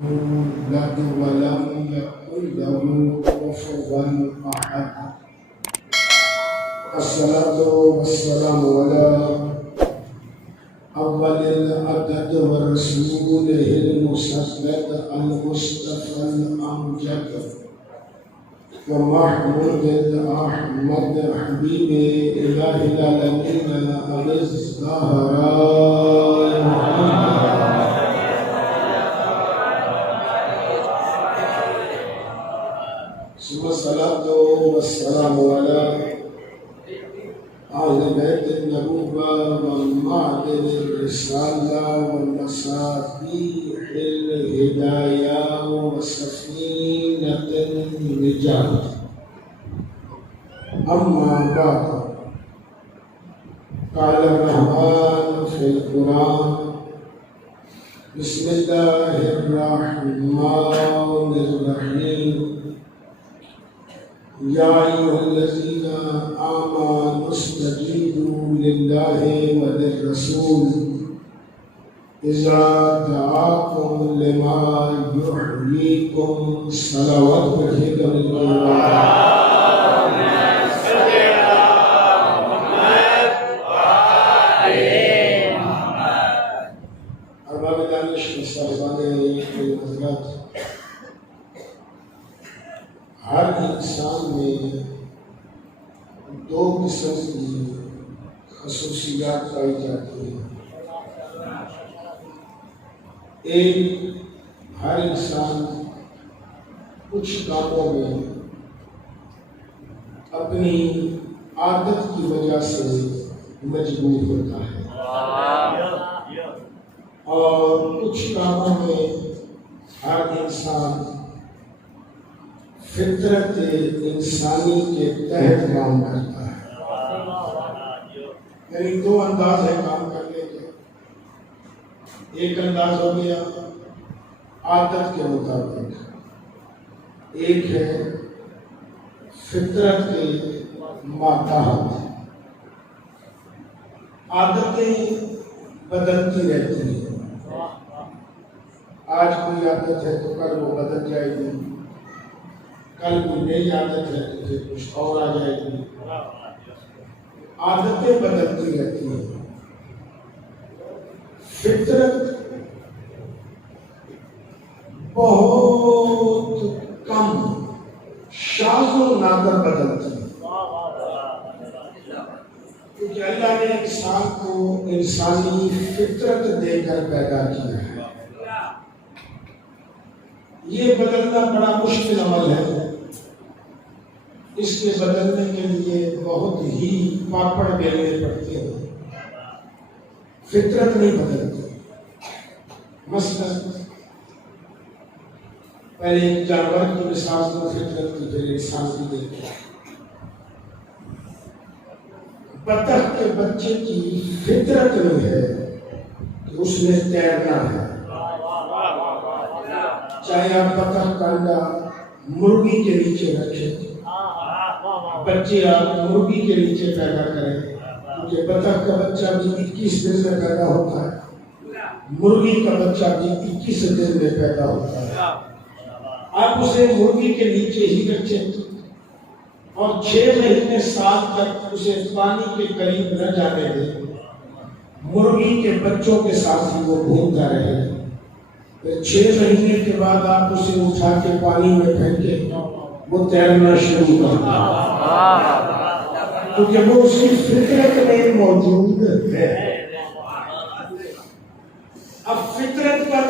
يولد ولم يكن له كفوا أحد. الصلاة والسلام على أول العدد ورسوله المسدد المصطفى الأمجد ومحمود أحمد حبيب إله العالمين عليه الزهراء ثم الصلاة والسلام على أهل بيت النبوة ومعدن الرسالة ومصابيح الهداية وسفينة النجاة. أما بعد، قال الرحمن في القرآن: بسم الله الرحمن الرحيم. يا أيها الذين آمنوا استجيبوا لله وللرسول إذا دعاكم لما يحييكم. صلوات بخير الله. أرباب دانش مستقبل حضرات، ہر انسان میں دو قسم کی خصوصیات پائی جاتی ہیں۔ ایک، ہر انسان کچھ کاموں میں اپنی عادت کی وجہ سے مجبور ہوتا ہے، اور کچھ کاموں میں ہر انسان فطرت انسانی کے تحت کام کرتا ہے۔ یعنی دو انداز ہے کام کرنے کے۔ ایک انداز ہو گیا عادت کے مطابق، ایک ہے فطرت کے ماتحت۔ عادتیں بدلتی رہتی ہیں، آج کوئی عادت ہے تو کل وہ بدل جائے گی، کل کوئی نئی عادت ہے تو پھر کچھ اور آ جائے گی۔ عادتیں بدلتی رہتی ہیں۔ فطرت بہت کم، شاذ و نادر بدلتی ہے، کیونکہ اللہ نے انسان کو انسانی فطرت دے کر پیدا کیا ہے۔ یہ بدلنا بڑا مشکل عمل ہے، اس کے بدلنے کے لیے بہت ہی پاپڑ بیلنے پڑتے ہیں، فطرت نہیں بدلتی۔ مثلا پہلے ایک جانور کی مثال دو فطرت کی، پھر انسان کی دیکھیں۔ بطخ کے بچے کی فطرت میں ہے کہ اس نے تیرنا ہے، چاہے آپ بطخ کا انڈا مرغی کے نیچے رکھیں، بچے آپ مرغی کے نیچے پیدا کریں، کیونکہ بطخ کا بچہ بھی 21 دن میں پیدا ہوتا ہے، مرغی کا بچہ بھی 21 دن میں پیدا ہوتا ہے۔ آپ اسے مرغی کے نیچے ہی رکھیں اور 6 مہینے سال تک اسے پانی کے قریب نہ جانے دیں، مرغی کے بچوں کے ساتھ ہی وہ گھومتا رہے۔ 6 مہینے کے بعد آپ اسے اٹھا کے پانی میں پھینکیں، وہ تیرنا شروع کرتا ہے، کیونکہ وہ اس کی فطرت میں موجود ہے۔ اب فطرت پر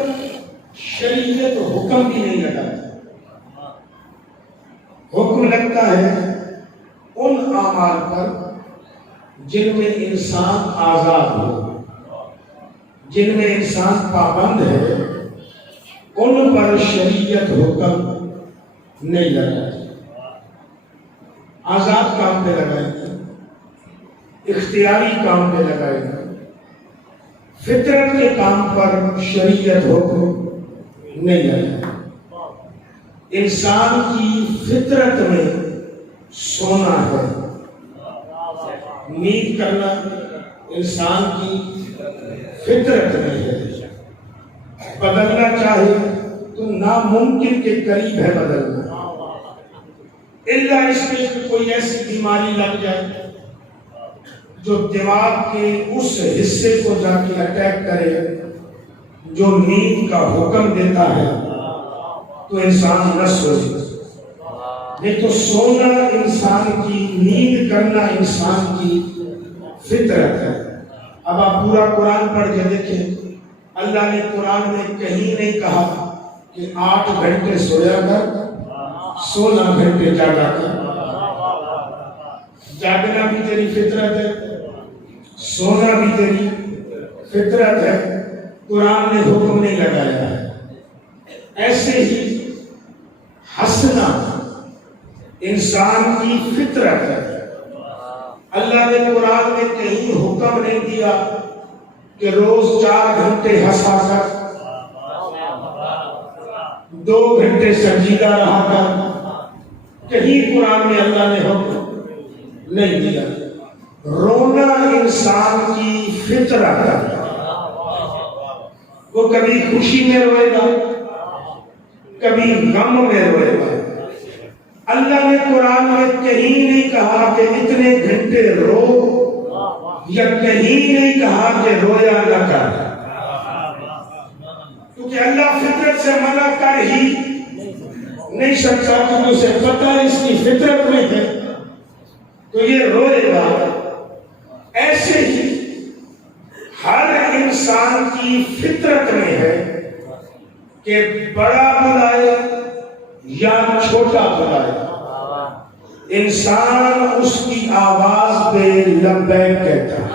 شریعت حکم بھی نہیں لگاتی، حکم لگتا ہے ان اعمال پر جن میں انسان آزاد ہو، جن میں انسان پابند ہے، ان پر شریعت حکم نہیں لگاتی۔ آزاد کام پہ لگائے گا، اختیاری کام پہ لگائے گا، فطرت کے کام پر شریعت حکم نہیں لگائے گا۔ انسان کی فطرت میں سونا ہے، نیند کرنا انسان کی فطرت میں ہے، بدلنا چاہے تو ناممکن کے قریب ہے بدلنا، الا اس میں کوئی ایسی بیماری لگ جائے جو دماغ کے اس حصے کو جا کے اٹیک کرے جو نیند کا حکم دیتا ہے، تو انسان نس ہو جائے۔ نہیں تو سونا انسان کی، نیند کرنا انسان کی فطرت ہے۔ اب آپ پورا قرآن پڑھ کے دیکھیں، اللہ نے قرآن میں کہیں نہیں کہا کہ 8 گھنٹے سویا کر، 16 گھنٹے جاگا کر۔ جاگنا بھی تیری فطرت ہے، سونا بھی تیری فطرت ہے، قرآن نے حکم نہیں لگایا ہے۔ ایسے ہی ہنسنا انسان کی فطرت ہے۔ اللہ نے قرآن میں کہیں حکم نہیں دیا کہ روز 4 گھنٹے ہنسا کر، 2 گھنٹے سنجیدہ رہا کر، کہیں قرآن میں اللہ نے حکم نہیں دیا۔ رونا انسان کی فطرت ہے، وہ کبھی خوشی میں روئے گا، کبھی غم میں روئے گا۔ اللہ نے قرآن میں کہیں نہیں کہا کہ اتنے گھنٹے رو، یا کہیں نہیں کہا کہ رویا نہ کر، کیونکہ اللہ فطرت سے منع کر ہی نہیں سکتا، کیونکہ اسے پتہ اس کی فطرت میں ہے تو یہ روئے گا۔ ایسے ہی ہر انسان کی فطرت میں ہے کہ بڑا بلائے یا چھوٹا بلائے، انسان اس کی آواز پہ لبیک کہتا ہے۔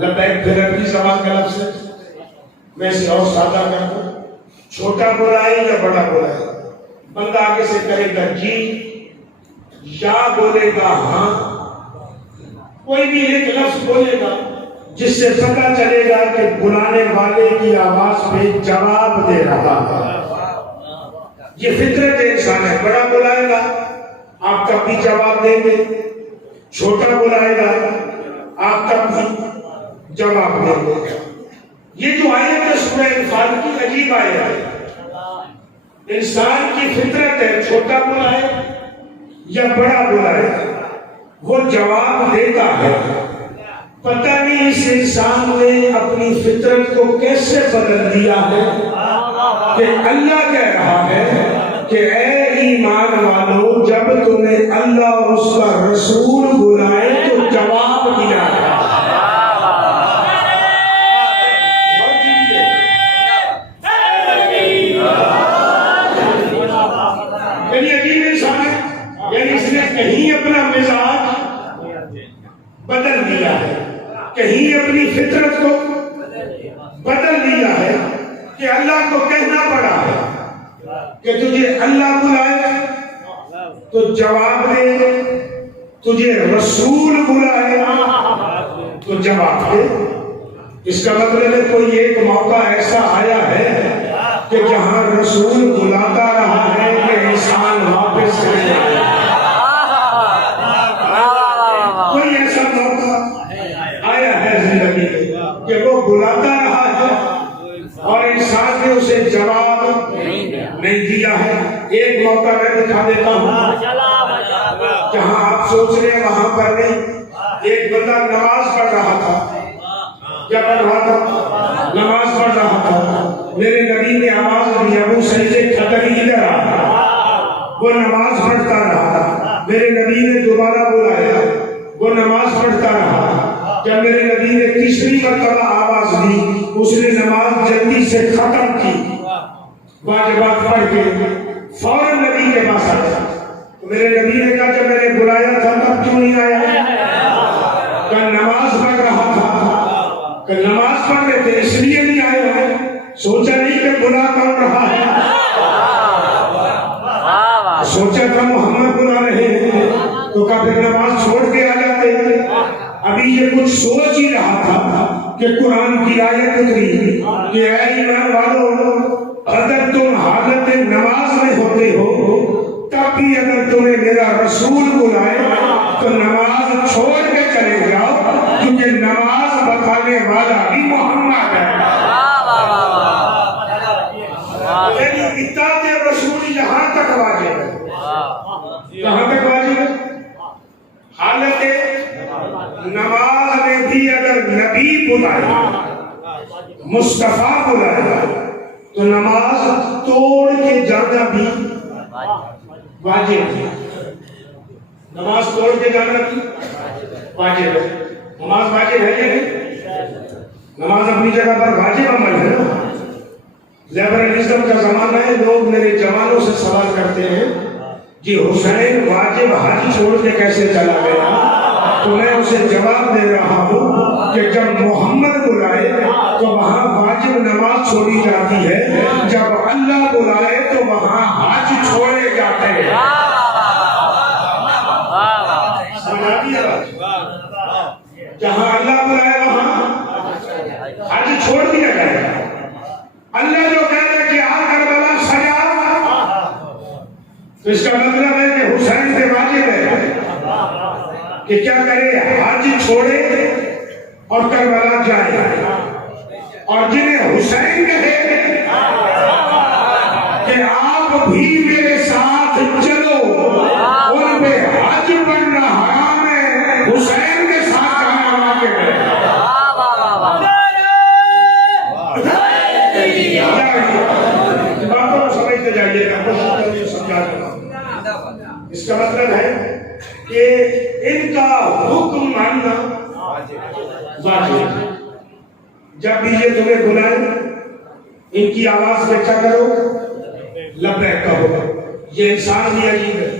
لبیک پھر عربی زبان کا لفظ ہے، میں اسے اور سادہ کر دوں، چھوٹا بلائے یا بڑا بلائے، بندہ آگے سے کرے گا جی، یا بولے گا ہاں، کوئی بھی ایک لفظ بولے گا جس سے پتہ چلے گا کہ بلانے والے کی آواز پہ جواب دے رہا ہے۔ یہ فطرت انسان ہے، بڑا بلائے گا آپ تب بھی جواب دیں گے، چھوٹا بلائے گا آپ تب بھی جواب دیں گے۔ یہ جو آیت ہے سورہ انفال کی عجیب آیت ہے، انسان کی فطرت ہے، چھوٹا بلائے یا بڑا بلائے وہ جواب دیتا ہے۔ پتہ نہیں اس انسان نے اپنی فطرت کو کیسے بدل دیا ہے کہ اللہ کہہ رہا ہے کہ اے ایمان والو، جب تمہیں اللہ اور اس کا رسول بلائے تو جواب دیا ہے۔ یعنی عجیب انسان ہے، یعنی اس نے کہیں اپنا مزاج بدل دیا ہے، کہیں اپنی فطرت کو بدل دیا ہے کہ اللہ کو کہنا پڑا ہے کہ تجھے اللہ بلائے تو جواب دے، تجھے رسول بلائے تو جواب دے۔ اس کا مطلب ہے کوئی ایک موقع ایسا آیا ہے کہ جہاں رسول بلاتا رہا ہے کہ انسان واپس چلے جائے۔ کوئی ایسا موقع آیا ہے زندگی میں کہ وہ بلاتا رہا ہے اور انسان نے اسے جواب نہیں دیا ہے۔ ایک موقع میں دکھا دیتا ہوں، جہاں آپ سوچ رہے ہیں وہاں پر نہیں۔ ایک بندہ نماز پڑھ رہا تھا، کیا پڑھ رہا تھا؟ نماز پڑھ رہا تھا۔ میرے نبی نے آواز دی، ابو سجدے کھڑے ادھر آ۔ وہ نماز پڑھتا رہا، میرے نبی نے دوبارہ بلایا، وہ نماز پڑھتا رہا۔ جب میرے نبی نے تیسری مرتبہ آواز دی، اس نے نماز جلدی سے ختم کی، واجبات پڑھ کے فوراً نبی کے پاس آیا۔ میرے نبی نے کہا جب میں نے بلایا تھا تب کیوں نہیں آیا؟ کہ نماز پڑھ رہا تھا، کہ نماز پڑھ رہے تھے اس لیے نہیں آئے ہیں، سوچا نہیں کہ بلا کون رہا ہے، سوچا تھا محمد بلا رہے ہیں تو کہا پھر نماز چھوڑ کے آ جاتے ہیں۔ ابھی یہ کچھ سوچ ہی رہا تھا کہ قرآن کی آیت اتری کہ اے ایمان والو، اگر تم حالت نماز میں ہوتے ہو تب بھی اگر تمہیں میرا رسول بلائے تو نماز چھوڑ کے چلے جاؤ، کیونکہ نماز بتانے والا بھی محمد ہے۔ یعنی اطاعت رسول یہاں تک واجب ہے. کہاں تک واجب ہے؟ حالت نماز میں بھی اگر نبی بلائے مصطفیٰ بلائے تو نماز توڑ کے جانا بھی واجب ہے. نماز توڑ کے جانا بھی واجب ہے. نماز واجب ہے یا نہیں؟ نماز اپنی جگہ پر واجب عمل ہے نا. لیبرلزم کا زمانہ ہے. لوگ میرے جوانوں سے سوال کرتے ہیں جی حسین واجب حج چھوڑ کے کیسے چلا گیا؟ تو میں اسے جواب دے رہا ہوں کہ جب محمد بلائے تو وہاں واجب نماز چھوڑی جاتی ہے, جب اللہ بلائے تو وہاں حج چھوڑے جاتے ہیں. جہاں اللہ بلائے وہاں حج چھوڑ دیا جائے گا. اللہ جو کہہ رہے کہ آ کربلا سجا, تو اس کا مطلب ہے کہ حسین سے واجب ہے کہ کیا کرے, حج چھوڑے اور کربلا جائے. اور جنہیں حسین کہے کہ آپ بھی میرے ساتھ چلو, ان پہ حج بننا حرام ہے. حسین کے ساتھ جانا واجب ہے. باتوں کو سمجھتے جائیے گا, سمجھا دوں. اس کا مطلب ہے کہ ان کا حکم ماننا واجب ہے. جب بھی یہ تمہیں بلائیں ان کی آواز پہ کیا کرو, لبیک کہو. یہ انسان بھی عجیب ہے,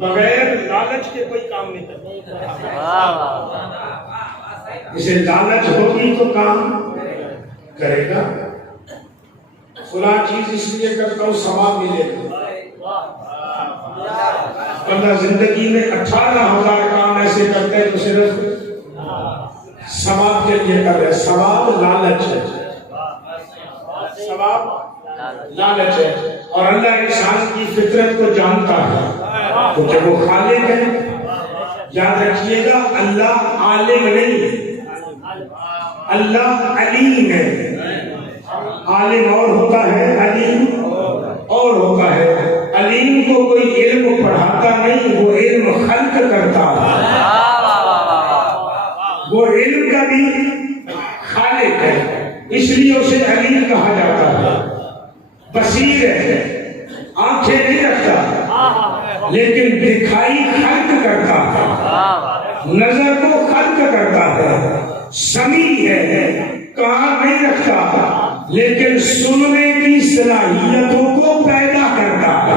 بغیر لالچ کے کوئی کام نہیں کرتا. اسے لالچ ہوگی تو کام کرے گا. فلاں چیز اس لیے کرتا ہوں ثواب ملے گا. بندہ زندگی میں 18,000 کام ایسے کرتے ہیں تو صرف ثواب کے لیے کر رہے. ثواب لالچ ہے, ثواب لالچ ہے. اور اللہ انسان کی فطرت کو جانتا ہے کیونکہ وہ خالق ہے. یاد رکھیے گا, اللہ عالم نہیں, اللہ علیم ہے. عالم اور ہوتا ہے, علیم اور ہوتا ہے. علیم کو کوئی علم پڑھاتا نہیں, وہ علم خلق کرتا ہے. وہ علم کا بھی خالق ہے, اس لیے اسے علیم کہا جاتا ہے. بصیر ہے, آنکھیں نہیں رکھتا لیکن دکھائی خلق کرتا ہے, نظر کو خلق کرتا ہے. سمیع ہے, کان نہیں رکھتا لیکن سننے کی صلاحیتوں کو پیدا کرتا ہے.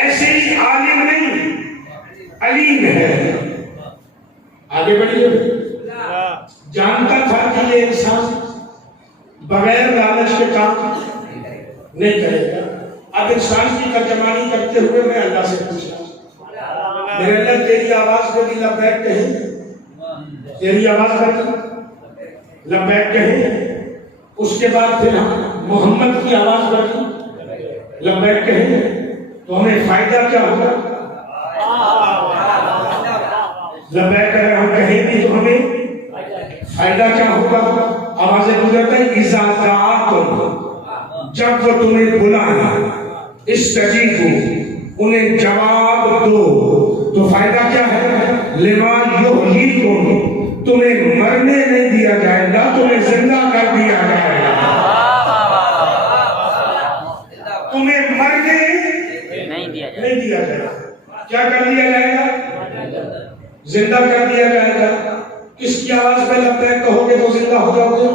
ایسے ہی عالم نہیں, علیم ہے. آگے بڑھیے. جانتا تھا کہ یہ انسان بغیر لالچ کے کام نہیں کرے گا. اب انسان کی ترجمانی کرتے ہوئے میں اللہ سے پوچھا, میرے اللہ تیری آواز کو بھی لبیک کہیں, تیری آواز پر لبیک کہیں. اس کے بعد پھر ہم محمد کی آواز پر لبیک کہیں تو ہمیں فائدہ کیا ہوگا؟ لبیک اگر ہم کہیں گے تو ہمیں فائدہ کیا ہوگا؟ آوازیں گزرتا ہے اذا دعاکم, جب وہ تمہیں بلائیں, استجیبوا, انہیں جواب دو. تو فائدہ کیا ہے؟ لما یحییکم, تمہیں مرنے نہیں دیا جائے گا, تمہیں زندہ کر دیا جائے گا. تمہیں مرنے نہیں دیا جائے گا. کیا کر دیا جائے گا؟ زندہ کر دیا جائے گا. کس کی آواز پہ لبیک کہو گے تو زندہ ہو جاؤ گے؟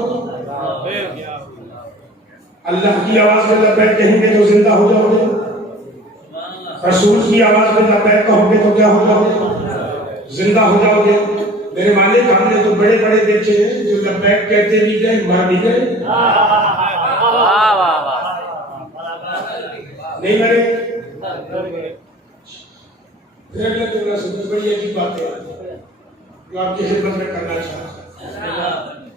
اللہ کی آواز پہ لبیک کہیں گے تو زندہ ہو جاؤ گے. رسول کی آواز پہ لبیک کہو گے تو کیا ہو جاؤ گے؟ زندہ ہو جاؤ گے. میرے مالک, ہم نے تو بڑے بڑے دیکھے ہیں جو لبیک کہتے بھی گئے, مر بھی گئے. نہیں مرے. پھر اللہ تعالیٰ سے بڑی عجیب بات ہے جو آپ کی خدمت میں کرنا چاہتا ہوں.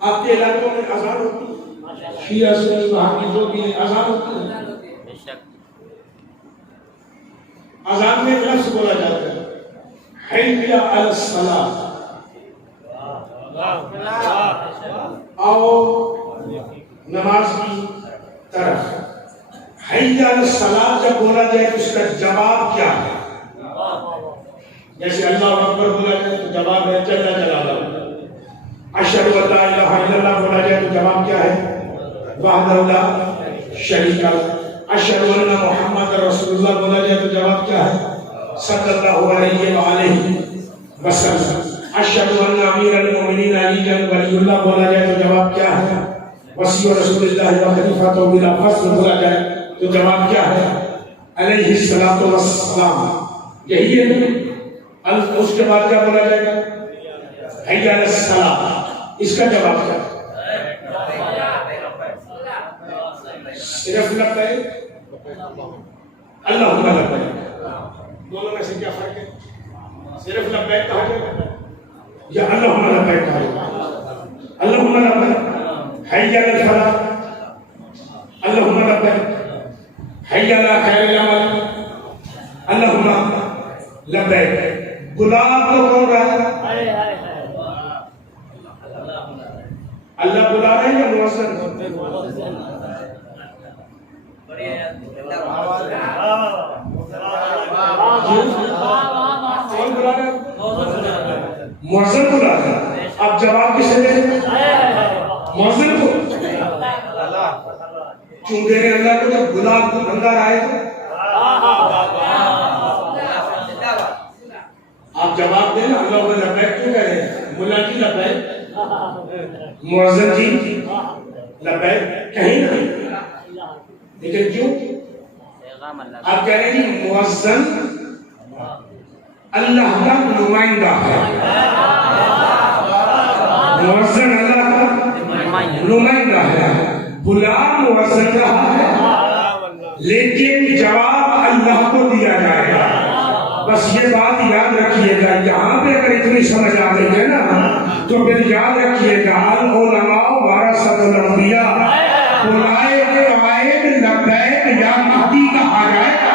آپ کے علاقوں میں اذان ہوتی ہے, شیعہ سنی وہاں کی جو بھی اذان ہوتی ہے. اذان میں لفظ بولا جاتا ہے حی علی الصلاۃ, آؤ نماز کی طرف. حی علی الصلاۃ جب بولا جائے تو اس کا جواب کیا ہے؟ جیسے اللہ اکبر بولا جائے تو جواب ہے جل جلالہ. اشہد ان لا الہ الا اللہ بولا جائے تو جواب کیا ہے؟ وحدہ لا شریک لہ. اشہد ان محمد رسول اللہ بولا جائے تو جواب کیا ہے؟ صلی اللہ علیہ وآلہ وسلم. اشہد ان امیر المؤمنین علی ولی اللہ بولا جائے تو جواب کیا ہے؟ وصی رسول اللہ و خلیفۃ بلا فصل بولا جائے تو جواب کیا ہے؟ علیہ الصلوۃ والسلام. یہی ہے. اس کے بعد کیا بولا جائے گا؟ حی علی الصلاۃ. اس کا جواب کیا ہے؟ صرف لبیک اللہم لبیک. دونوں میں سے کیا فرق ہے؟ صرف لبیک کہا جائے گا یا اللہم لبیک کہا جائے گا؟ اللہم لبیک. حی علی الفلاح اللہم لبیک. حی علی خیر العمل اللہم لبیک. گلاب کو کون رہا ہے؟ اللہ بلا رہے ہیں یا مؤذن؟ کون بلا رہا ہے؟ مؤذن بلا رہا ہے. اب جواب کسے دیں؟ مؤذن کو. کیوں دے رہے اللہ کو جب گلاب کو اندر آئے تو آپ جواب دیں نا. اللہ لبیک کیوں کہہ رہے ہیں؟ ملا جی لبیک, مؤذن جی لبیک کہیں نا, لیکن کیوں؟ آپ کہہ رہے ہیں کہ مؤذن اللہ کا نمائندہ ہے. مؤذن اللہ کا نمائندہ ہے. بلا مؤذن رہا ہے لیکن جواب اللہ کو دیا جائے گا. بس یہ بات یاد رکھیے گا. یہاں پہ اگر اتنی سمجھ آ گئی ہے نا تو پھر یاد رکھیے گا العلماء ورثۃ الانبیاء. بلائے قائد لبیک یا مہدی کہا جائے گا.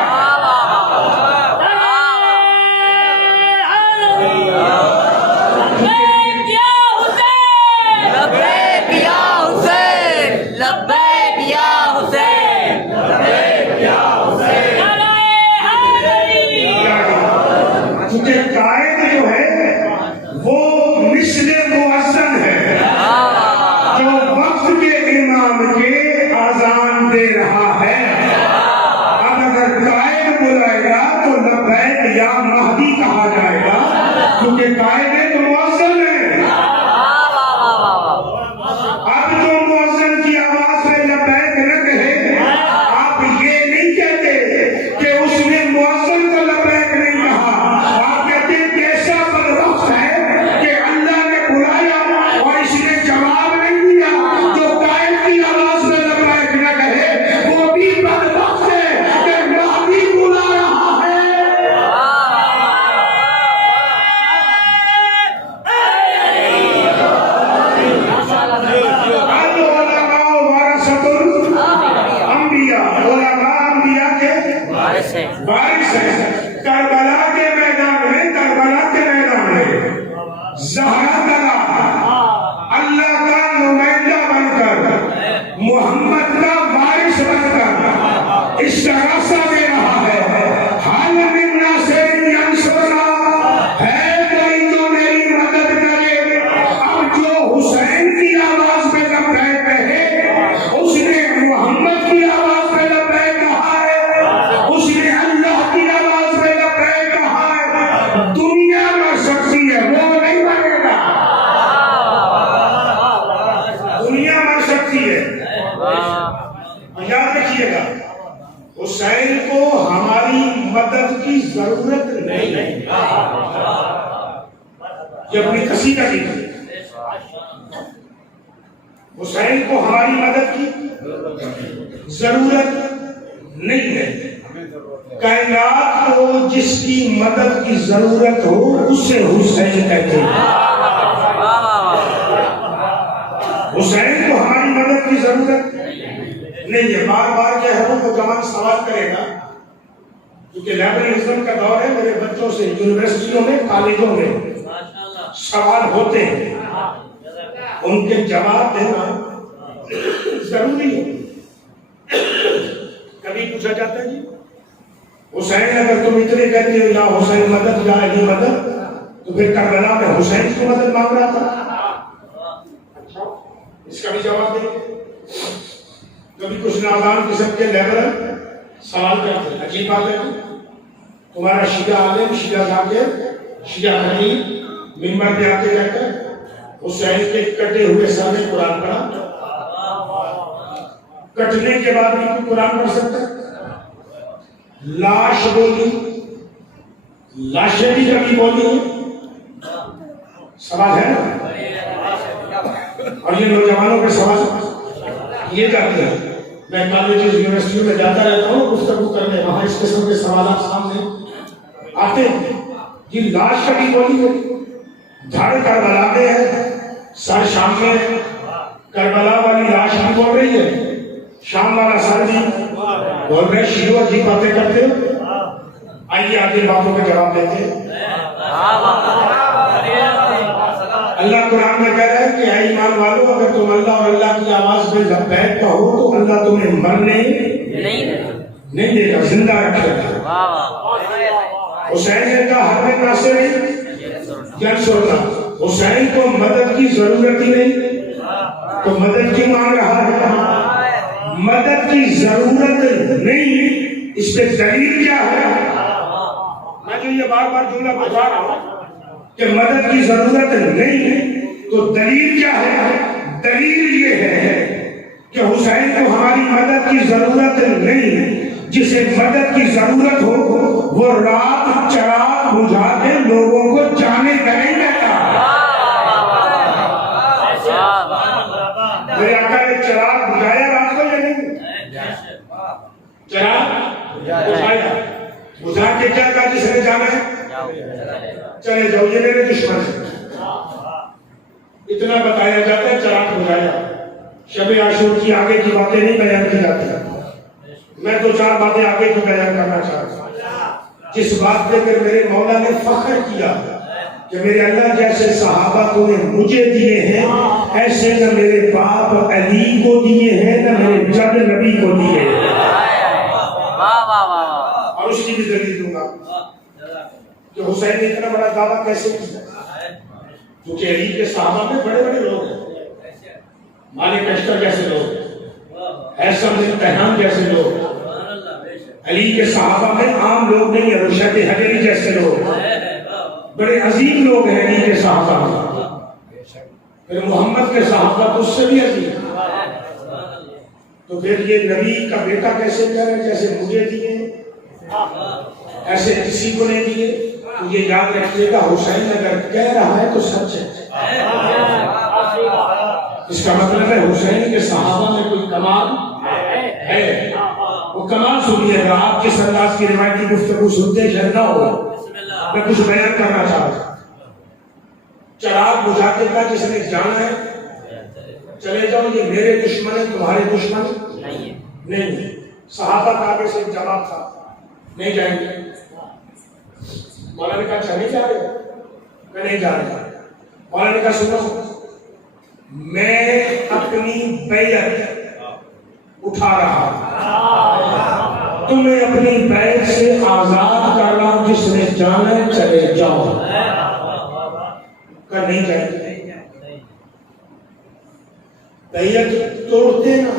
حسین کو ہماری مدد کی ضرورت نہیں. یہ اپنی قصیدہ کی حسین کو ہماری مدد کی ضرورت نہیں ہے. کائنات کو جس کی مدد کی ضرورت ہو اسے حسین کہتے ہیں. حسین کو ہماری مدد کی ضرورت نہیں ہے. بار بار کیا ہے وہ جوان سوال کرے گا کیونکہ لائبریرزم کا دور ہے. میرے بچوں سے یونیورسٹیوں میں کالجوں میں سوال ہوتے ہیں, ان کے جواب دینا ضروری ہے. کبھی پوچھا جاتا ہے جی حسین اگر تم اتنے کہتے ہو یا حسین مدد یا علی مدد تو پھر کربلا میں حسین کی مدد مانگ رہا تھا. اس کا بھی جواب دیں. کبھی کچھ نادان قسم کے لیبرل سوال کرتے ہیں. عجیب بات ہے تمہارا شیعہ عالم شیعہ ذاکر شیعہ حنیف منبر پہ آ کے کہتا ہے حسین کے کٹے ہوئے سر میں قرآن پڑھا. کٹنے کے بعد بھی کوئی قرآن پڑھ سکتا ہے؟ لاش بولی لاشیں بھی کبھی بولی ہیں. سوال ہے نا. اور یہ نوجوانوں کے سوال یہ جاتے ہیں. میں کالجز یونیورسٹیوں میں جاتا رہتا ہوں گفتگو کرنے وہاں اس قسم کے سوالات سامنے آتے ہیں. یہ لاش کبھی بولی ہے. دھڑ کربلا میں ہے سر شام میں کربلا والی لاش بھی بول رہی ہے شام والا سر بھی بول رہے. شیعہ عجیب باتیں کرتے ہو. آئیے آگے باتوں کا جواب دیتے ہیں. اللہ قرآن میں کہہ رہا ہے کہ اے ایمان والو اگر تم اللہ اور اللہ کی آواز میں لبیک کہو تو اللہ تمہیں مرنے نہیں دے گا زندہ رکھے گا. حسین نے کہا ہر میں ناصری ینصرنا. حسین کو مدد کی ضرورت ہی نہیں تو مدد کی مانگ رہا ہے. مدد کی ضرورت نہیں اس پہ دلیل کیا ہے؟ میں جو یہ بار بار جملہ بتا رہا ہوں کہ مدد کی ضرورت نہیں تو دلیل کیا ہے؟ دلیل یہ ہے کہ حسین کو ہماری مدد کی ضرورت نہیں. جسے مدد کی ضرورت ہو وہ رات چراغ بجھا کے لوگوں کو جانے نہیں دیتا. میرے آقا نے چراغ بجھایا رات کو یا نہیں؟ چراغ بجھایا. بجھا کے کیا کہا جس نے جانا ہے چلے جاؤ یہ میرے دشمن ہے. اتنا بتایا جاتا ہے چراغ بجھایا. شب عاشور کی آگے کی باتیں نہیں بیان کی جاتی. میں دو چار باتیں آگے کی بیان کرنا چاہتا ہوں جس بات پہ میرے مولا نے فخر کیا کہ میرے اللہ جیسے صحابہ تو نے مجھے دیے ہیں ایسے نہ میرے باپ علی کو دیے ہیں نہ میرے جد نبی کو دیے ہیں. اور اس کی بھی دلیل دوں گا کہ حسین نے اتنا بڑا دعویٰ کیسے کیا کیونکہ علی کے صحابہ میں بڑے بڑے لوگ ہیں. مالک اشتر جیسے لوگ حیثم بن طہان جیسے لوگ. علی کے صحابہ میں عام لوگ نہیں ہیں. رشد حجری جیسے لوگ بڑے عظیم لوگ ہیں علی کے صحابہ میں. پھر محمد کے صحابہ تو اس سے بھی عظیم. تو پھر یہ نبی کا بیٹا کیسے کہہ رہے جیسے مجھے دیے ایسے کسی کو نہیں دیے. یہ یاد رکھیے گا حسین اگر کہہ رہا ہے تو سچ ہے. اس کا مطلب ہے حسین کے صحابہ میں کوئی کمال ہے. وہ کمال سنیے گا. آپ کس انداز کی روایتی گفتگو سنتے شاید نہ ہو. میں کچھ بیان کرنا چاہتا ہوں. چراغ بجھا کے کا جس نے جانا ہے چلے جاؤ یہ میرے دشمن ہے تمہارے دشمن نہیں. صحابہ کا آگے سے جواب تھا نہیں جائیں گے. مولانا نے کہا اچھا نہیں جا رہے. میں نہیں جا رہا. مولانا نے کہا سنو میں اپنی بیعت اٹھا رہا ہوں. تمہیں اپنی بیعت سے آزاد کر رہا ہوں. جس نے جانا ہے چلے جاؤ. کر نہیں جائیں گے. بیعت توڑتے نا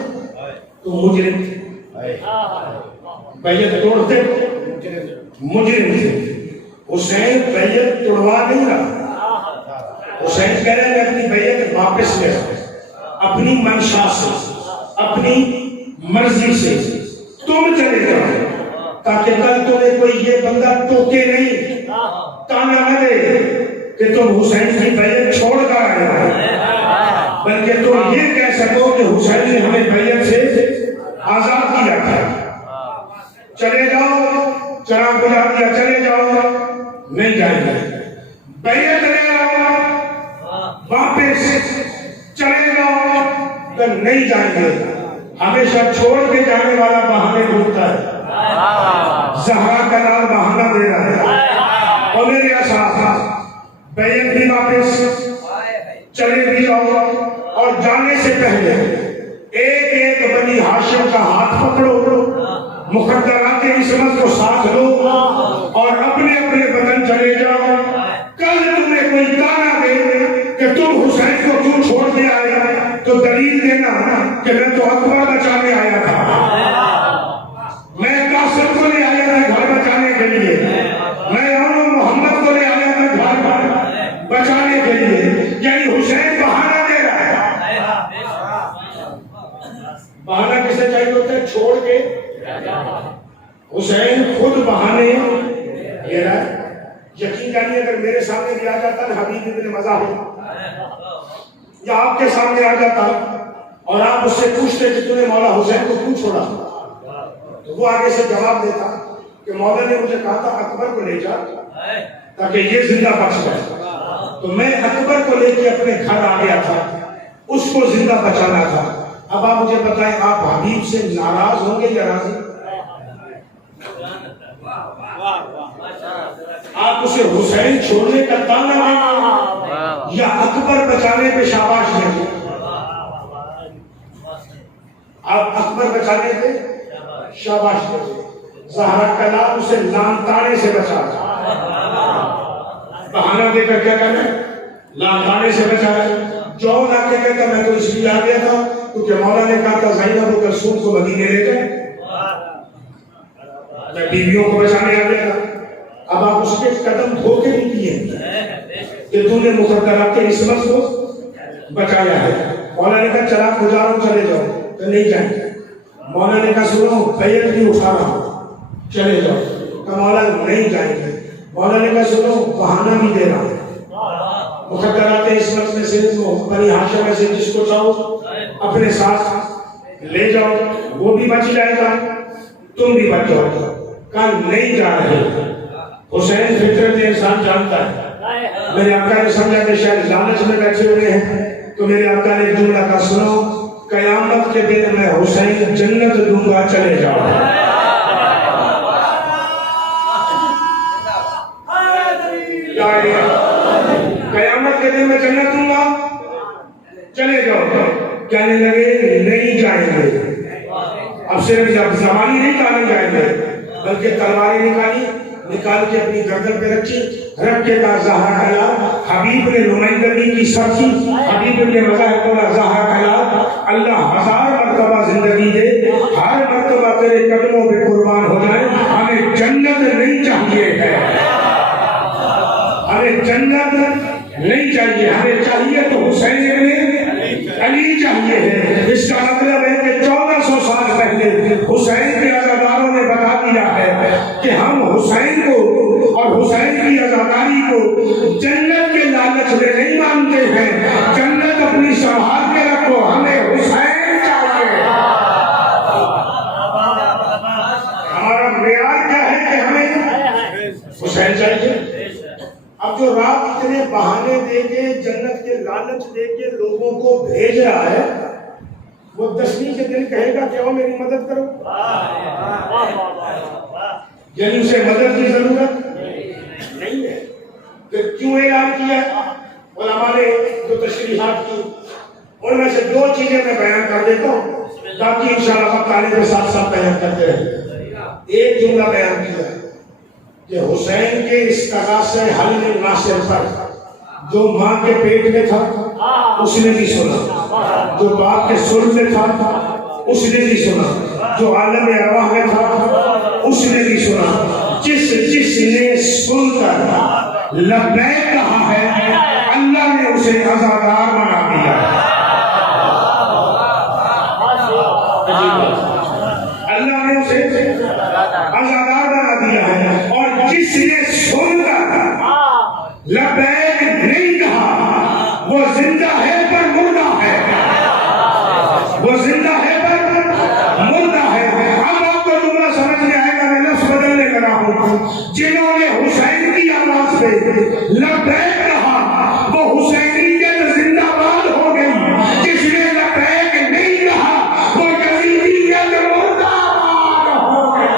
تو مجرم تھے. بیعت توڑتے مجرم تھے. حسین بیعت توڑوا نہیں رہا. حسین کہہ رہے ہیں میں اپنی بیعت واپس لے رہا اپنی منشا سے اپنی مرضی سے. تم چلے جاؤ تاکہ کل تمہیں کوئی یہ بندہ ٹوکے نہیں تانا نہ دے کہ تم حسین کی بیعت چھوڑ کر آئے ہو. بلکہ تم یہ کہہ سکو کہ حسین نے ہمیں بیعت سے آزاد کیا تھا. چلے جاؤ چراغ بجھا دیا چلے جاؤ. نہیں جائیں گے. بیعت لے آؤ واپس چلے جاؤ تو نہیں جائیں گے. ہمیشہ چھوڑ کے جانے والا بہانے ڈھونڈتا ہے. زہرا کا نام بہانہ دے رہا ہے. اور میرے اساتذہ بیعت بھی واپس چلے بھی جاؤ اور جانے سے پہلے ایک مقدرات عصمت کو ساتھ لو اور اپنے اپنے وطن چلے جاؤ. کل تمہیں کوئی تانا دے کہ تم حسین کو کیوں چھوڑ کے آئے تو دلیل دینا کہ میں تو اکبر بچانے آیا تھا, میں قاسم کو لے آیا تھا گھر بچانے کے لیے, میں محمد کو لے آیا تھا گھر بچانے کے لیے. یعنی حسین بہانہ دے رہا ہے. بہانہ کسے چاہیے ہوتا ہے؟ چھوڑ کے. حسین خود بہانے لے رہا ہے. یقین جانیے اگر میرے سامنے بھی آ جاتا نا حبیب ابن مظاہر یا آپ کے سامنے آ جاتا اور آپ اس سے پوچھتے کہ تُو نے مولا حسین کو کیوں چھوڑا, تو وہ آگے سے جواب دیتا کہ مولا نے مجھے کہا تھا اکبر کو لے جا تاکہ یہ زندہ بچ جائے, تو میں اکبر کو لے کے اپنے گھر آ گیا تھا, اس کو زندہ بچانا تھا. اب آپ مجھے بتائیں آپ حبیب سے ناراض ہوں گے یا راضی؟ آپ اسے حسین چھوڑنے کا تانا دیں یا اکبر بچانے پہ شاباش دیں؟ آپ اکبر بچانے پہ شاباش دیں. زہرا کلام اسے لام تانے سے بچا, بہانہ دے کر کیا کرنا ہے؟ لام تانے سے بچا. جو لا کے کہتا میں تو اس لیے آ گیا تھا کیونکہ مولا نے کہا تھا زینب و کلثوم کو مدینے لے جائیں, میں بیویوں کو بچانے آ گیا تھا. اب آپ اس کے قدم دھو کے نہیں کیے کہ تم نے مقدرات عصمت کو بچایا ہے. مولا نے کہا چلا گزارو چلے جاؤ, تو نہیں جائیں گے. مولا نے کہا سنو بیعت بھی اٹھا رہا ہوں چلے جاؤ, کہ مولا نہیں جائیں گے. مولا نے کہا سنو بہانہ بھی دے رہا ہوں, مقدرات عصمت میں سے بنی ہاشم میں سے جس کو چاہو اپنے ساتھ لے جاؤ, وہ بھی بچ جائے گا تم بھی بچ جاؤ گا. کہا نہیں جا رہے. حسین فطرت انسان جانتا ہے. میرے آقا نے سمجھا کہ شاید لالچ میں بیٹھے ہوئے ہیں, تو میرے آقا نے ایک جملہ کہا سنو قیامت کے دن میں حسین جنت دوں گا چلے جاؤ. قیامت کے دن میں جنت دوں گا چلے جاؤ. کہنے لگے نہیں جائیں گے. اب صرف زبانی نہیں کہنے جائیں گے بلکہ تلواریں نکال کے اپنی گردن پہ رکھی, رکھ کے کہا زہرا کلام. حبیب نے نمائندگی کی سب کی. حبیب نے مظاہر بولا زہرا کلام اللہ 1000 مرتبہ زندگی دے, ہر مرتبہ تیرے قدموں پہ قربان ہو جائے. ہمیں جنت نہیں چاہیے ہے, ہمیں جنت نہیں چاہیے, ہمیں چاہیے تو حسین ابن علی چاہیے ہے. اس کا مطلب ہے کہ 1400 سال پہلے حسین کے عزاداروں نے بتا دیا ہے کہ ہم حسین کو اور حسین کی عزاداری کو جنت کے لالچ میں نہیں مانتے ہیں. جنت اپنی سنبھال کے رکھو, ہمیں حسین چاہیے. ہمارا معیار کیا ہے کہ ہمیں حسین چاہیے. اب جو رات اتنے بہانے دے کے جنت کے لالچ دے کے لوگوں کو بھیج رہا ہے, وہ 10ویں کے دن کہے گا کہ آؤ میری مدد کرو. یعنی اسے مدد کی ضرورت نہیں ہے. پھر کیوں اعلان کیا؟ علماء نے جو تشریحات کی ان میں سے 2 چیزیں میں بیان کر دیتا ہوں تاکہ انشاءاللہ تعالیٰ کے ساتھ ساتھ بیان کرتے رہیں. ایک جملہ بیان کیا کہ حسین کے استغاثہ حل ناصر پر جو ماں کے پیٹ میں تھا اس نے بھی سنا, جو باپ کے سر میں تھا اس نے بھی سنا, جو عالم ارواح میں تھا اس نے بھی سنا. جس نے سن کر لبیک کہا ہے اللہ نے اسے عزادار بنا دیا. اللہ نے اسے عزادار بنا دیا ہے. اور جس نے سن کر لبیک نہیں کہا وہ زندہ ہے پر مردہ ہے, وہ زندہ ہے پر مردہ ہے. اب آپ کو جملہ سمجھ میں آئے گا, میں لفظ بدلنے لگا ہوں. جنہوں نے حسین کی آواز پہ لبیک کہا وہ حسینیت زندہ باد ہو گئی. جس نے لبیک نہیں کہا وہ یزیدیت مردہ باد ہو گئی.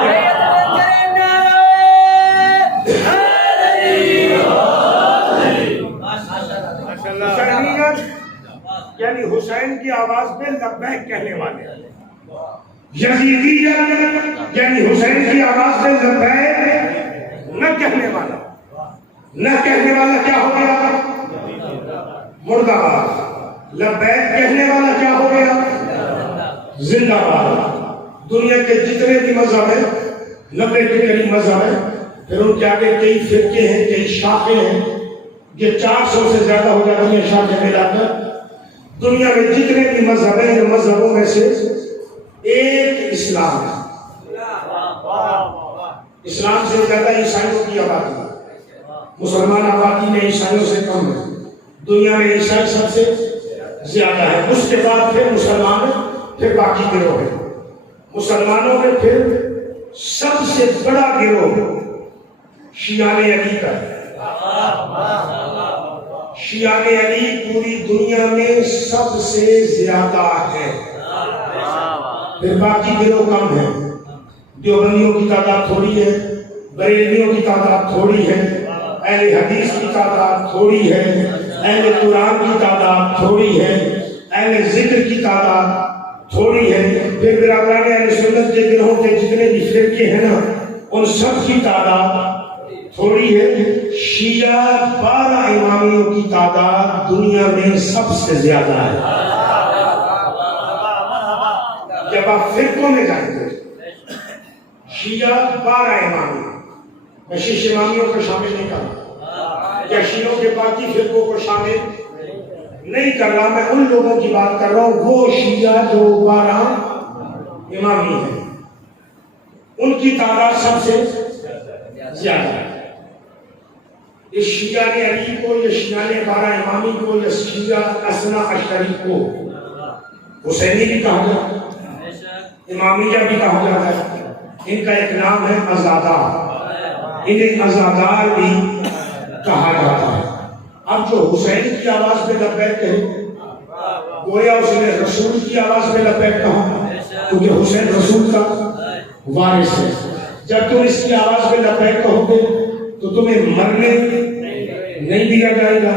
یعنی حسین کی آواز پہ لبیک کہنے والے. یزیدیت یعنی حسین کی آواز میں لبیک نہ کہنے والا کیا ہو گیا؟ مردہ باد. لبیک کہنے والا کیا ہو گیا؟ زندہ باد. دنیا کے جتنے بھی مذہب ہیں 90 کے قریب مذہب ہیں، پھر ان کے آگے کئی فرقے ہیں، کئی شاخیں ہیں، یہ 400 سے زیادہ ہو جاتی ہیں شاخیں ملا کر. دنیا میں جتنے بھی مذہب ہیں ان مذہبوں میں سے ایک اسلام ہے. اسلام سے زیادہ عیسائیوں کی آبادی ہے. مسلمان آبادی میں عیسائیوں سے کم ہے. دنیا میں عیسائی سب سے زیادہ ہے. اس کے بعد پھر مسلمان، پھر باقی گروہ ہیں. مسلمانوں میں پھر سب سے بڑا گروہ شیعان علی کا ہے. شیعان علی پوری دنیا میں سب سے زیادہ ہے. پھر باقی گروہ کم ہیں. دیوبندیوں کی تعداد تھوڑی ہے، بریلویوں کی تعداد تھوڑی ہے، اہل حدیث کی تعداد تھوڑی ہے، اہل قرآن کی تعداد تھوڑی ہے، اہل ذکر کی تعداد تھوڑی ہے. پھر برادران اہل سنت کے گروہوں کے جتنے بھی فرقے ہیں نا ان سب کی تعداد تھوڑی ہے. شیعہ 12 امامیوں کی تعداد دنیا میں سب سے زیادہ ہے. جب آپ فرقوں میں جائیں گے شیعہ 12 امامی، میں شیش امامیوں کو شامل نہیں کر رہا یا شیعوں کے باقی فرقوں کو شامل نہیں کر رہا. میں ان لوگوں کی بات کر رہا ہوں وہ شیعہ جو 12 امامی ہیں، ان کی تعداد سب سے زیادہ ہے. اس شیعہ علی کو یا شیعہ 12 امامی کو یا شیعہ اثنا عشری کو حسینی بھی کہا جاتا ہے، امامیہ بھی کہا جاتا ہے. ان کا ایک نام ہے ازادار، انہیں ازادار بھی کہا جاتا ہے. اب جو حسین کی آواز میں لبیک کہے گویا اس نے رسول کی آواز میں لبیک کہا، کیونکہ حسین رسول کا وارث ہے. جب تم اس کی آواز میں لبیک کہو گے تو تمہیں مرنے نہیں دیا جائے گا،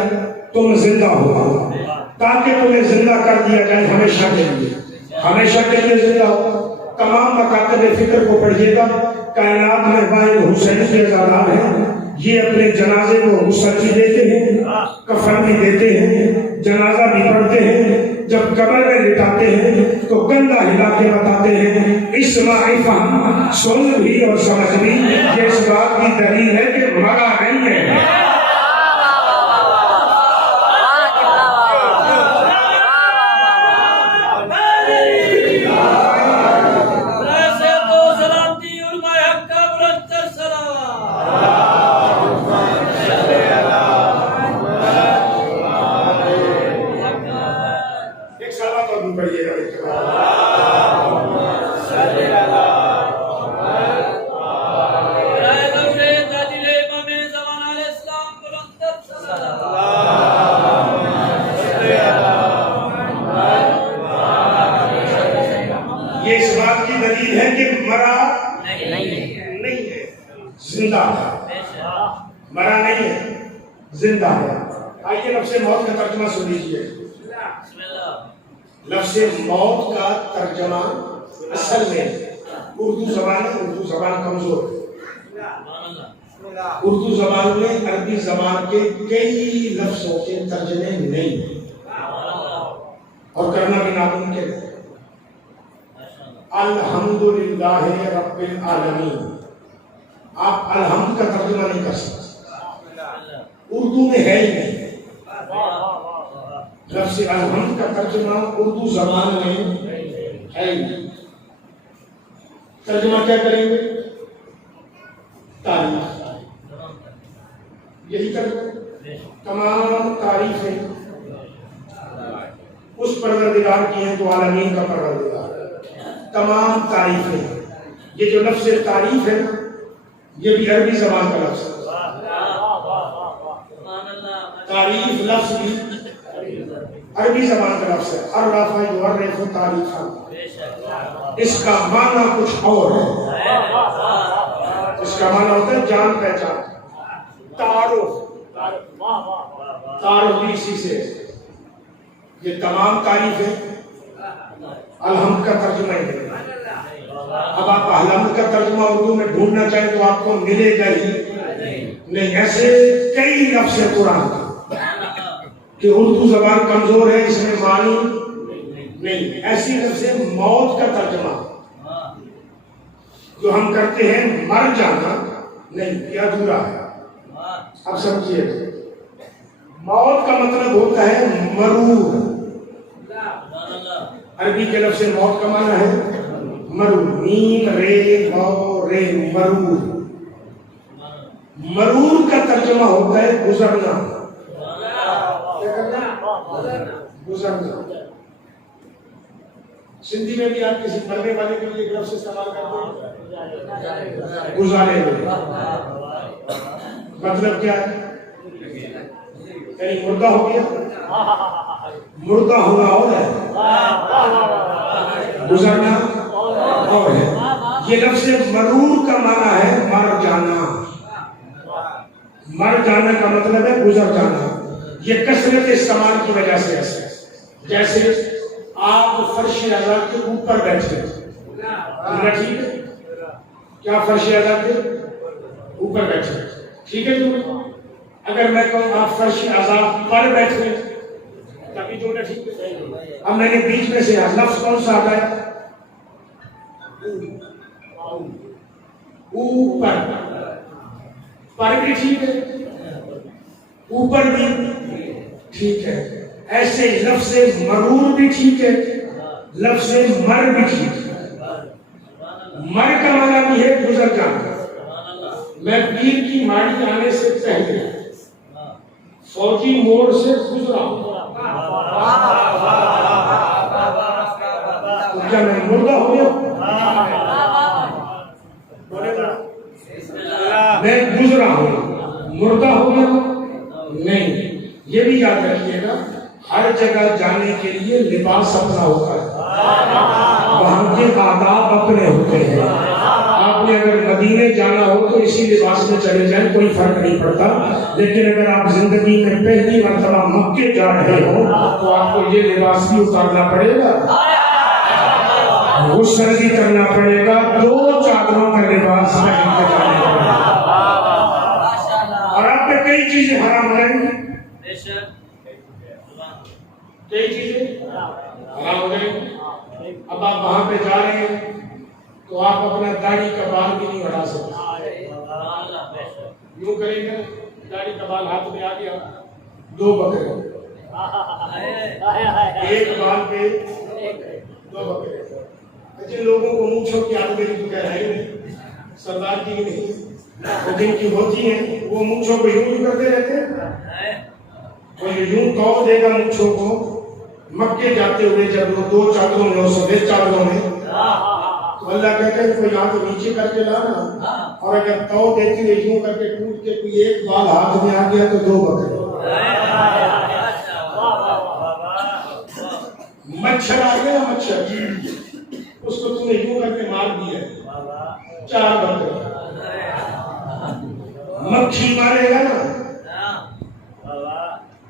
تم زندہ ہوگا تاکہ تمہیں زندہ کر دیا جائے ہمیشہ کے لیے. ہمیشہ کے لیے زندہ ہو. تمام مکاتب فکر کو پڑھیے گا. کائنات میں بھائی حسین کے ازادار ہیں. یہ اپنے جنازے کو غسل بھی دیتے ہیں، کفن بھی دیتے ہیں، جنازہ بھی پڑھتے ہیں. جب قبر میں لٹاتے ہیں تو گندہ ہلا کے بتاتے ہیں اسمع فہم، سن بھی اور سمجھ بھی. یہ اس بات کی دلیل ہے کہ مرا نہیں ہے. مرا نہیں ہے، زندہ ہے. آئیے لفظ موت کا ترجمہ سن لیجیے. لفظ موت کا ترجمہ اصل میں اردو زبان کمزور ہے. اردو زبان میں عربی زبان کے کئی لفظوں کے ترجمے نہیں ہیں اور کرنا بھی ناممکن ہے. الحمدللہ رب العالمین، آپ الحمد کا ترجمہ نہیں کر سکتے، اردو میں ہے ہی نہیں. لفظ الحمد کا ترجمہ اردو زبان میں ہے ہی نہیں. ترجمہ کیا کریں گے؟ تعریف. یہی ترجمہ. تمام تعریفیں اس پروردگار کی ہیں جو عالمین کا پروردگار. تمام تعریفیں. یہ جو لفظ تعریف ہے یہ بھی عربی زبان کا لفظ ہے. تعریف لفظ بھی عربی زبان کا لفظ ہے. عرف یعرف تعریفا. اس کا معنی کچھ اور ہے. اس کا معنی ہوتا ہے جان پہچان، تعارف. تعارف بھی اسی سے. یہ تمام تعریفیں الحمد کا ترجمہ ہی ہے. اب آپ علامت کا ترجمہ اردو میں ڈھونڈنا چاہیں تو آپ کو ملے گا ہی نہیں. ایسے کئی لفظ ہیں قرآن کہ اردو زبان کمزور ہے، اس میں معنی نہیں. ایسی لفظ ہے موت کا ترجمہ جو ہم کرتے ہیں مر جانا نہیں، یہ ادھورا ہے. اب سمجھیے، موت کا مطلب ہوتا ہے مرور. عربی کے لفظ موت کا معنی ہے مرور. میم رے مو رے مرور. مرور کا ترجمہ ہوتا ہے گزرنا. کیا کرنا؟ گزرنا. سندھی میں بھی آپ کسی مرنے والے کے لیے ایک لفظ استعمال کرتے ہیں گزارے ہوئے. مطلب کیا ہے؟ یعنی مردہ ہو گیا. مردہ ہونا اور ہے، گزرنا اور ہے. یہ لفظ مرور کا معنی ہے مر جانا. مر جانا کا مطلب ہے گزر جانا. یہ کثرت استعمال کی وجہ سے ایسا. جیسے آپ فرش اعضاء کے اوپر بیٹھے، ٹھیک ہے؟ کیا فرش اعضاء کے اوپر بیٹھے، ٹھیک ہے؟ تو اگر میں کہوں آپ فرش اعضاء پر بیٹھے تبھی جو ہے ٹھیک ہے. اب میں نے بیچ میں سے لفظ کون سا آتا ہے؟ اوپر. پر بھی ٹھیک ہے، اوپر بھی ٹھیک ہے. ایسے لفظ مرور بھی ٹھیک ہے، لفظ مر بھی ٹھیک ہے. مر کا معنی بھی ہے گزر جانا. میں پیر کی ماڑی آنے سے پہلے فوجی موڑ سے گزرا ہوں، تو کیا میں مردہ ہو گیا؟ میں گزرا ہوں، مردہ ہو گیا نہیں. یہ بھی یاد رکھیے گا، ہر جگہ جانے کے لیے لباس اپنا ہوتا ہے، وہاں کے آداب اپنے ہوتے ہیں. آپ نے اگر مدینے جانا ہو تو اسی لباس میں چلے جائیں، کوئی فرق نہیں پڑتا. لیکن اگر آپ زندگی میں پہلی مرتبہ مکے جا رہے ہو تو آپ کو یہ لباس بھی اتارنا پڑے گا، غسل بھی کرنا پڑے گا، 2 چادروں کا لباس پہن کے جانا پڑے گا. اور آپ پہ کئی چیزیں حرام ہو جائیں گی، کئی چیزیں حرام ہو جائیں گی. اب آپ وہاں پہ جا رہے ہیں تو آپ اپنا داڑھی کا بال بھی نہیں بڑھا سکتے. یوں کریں گے، داڑھی کا بال ہاتھ میں آ گیا، 2 بکرے، ایک بال پہ 2 بکرے. جن لوگوں کو مونچھوں کی عادت میری تو کہہ رہے ہیں، سردار کی نہیں، جن کی ہوتی ہیں وہ مونچھوں کو یوں کرتے رہتے ہیں. کوئی یوں توڑ دے گا مونچھوں کو. مکے جاتے ہوئے جب وہ 2 چادروں میں، سفید چادروں میں، تو اللہ کہتے ہیں کوئی ہاتھ نیچے کر کے لانا، اور اگر تو دیتی ہوئے یوں کر کے ٹوٹ کے کوئی ایک بال ہاتھ میں آ گیا تو 2 بکرے. مچھر آ گیا، مچھر، اس کو تم نے یوں کر کے مار دیا، 4 بکرے. مکھی مارے گا نا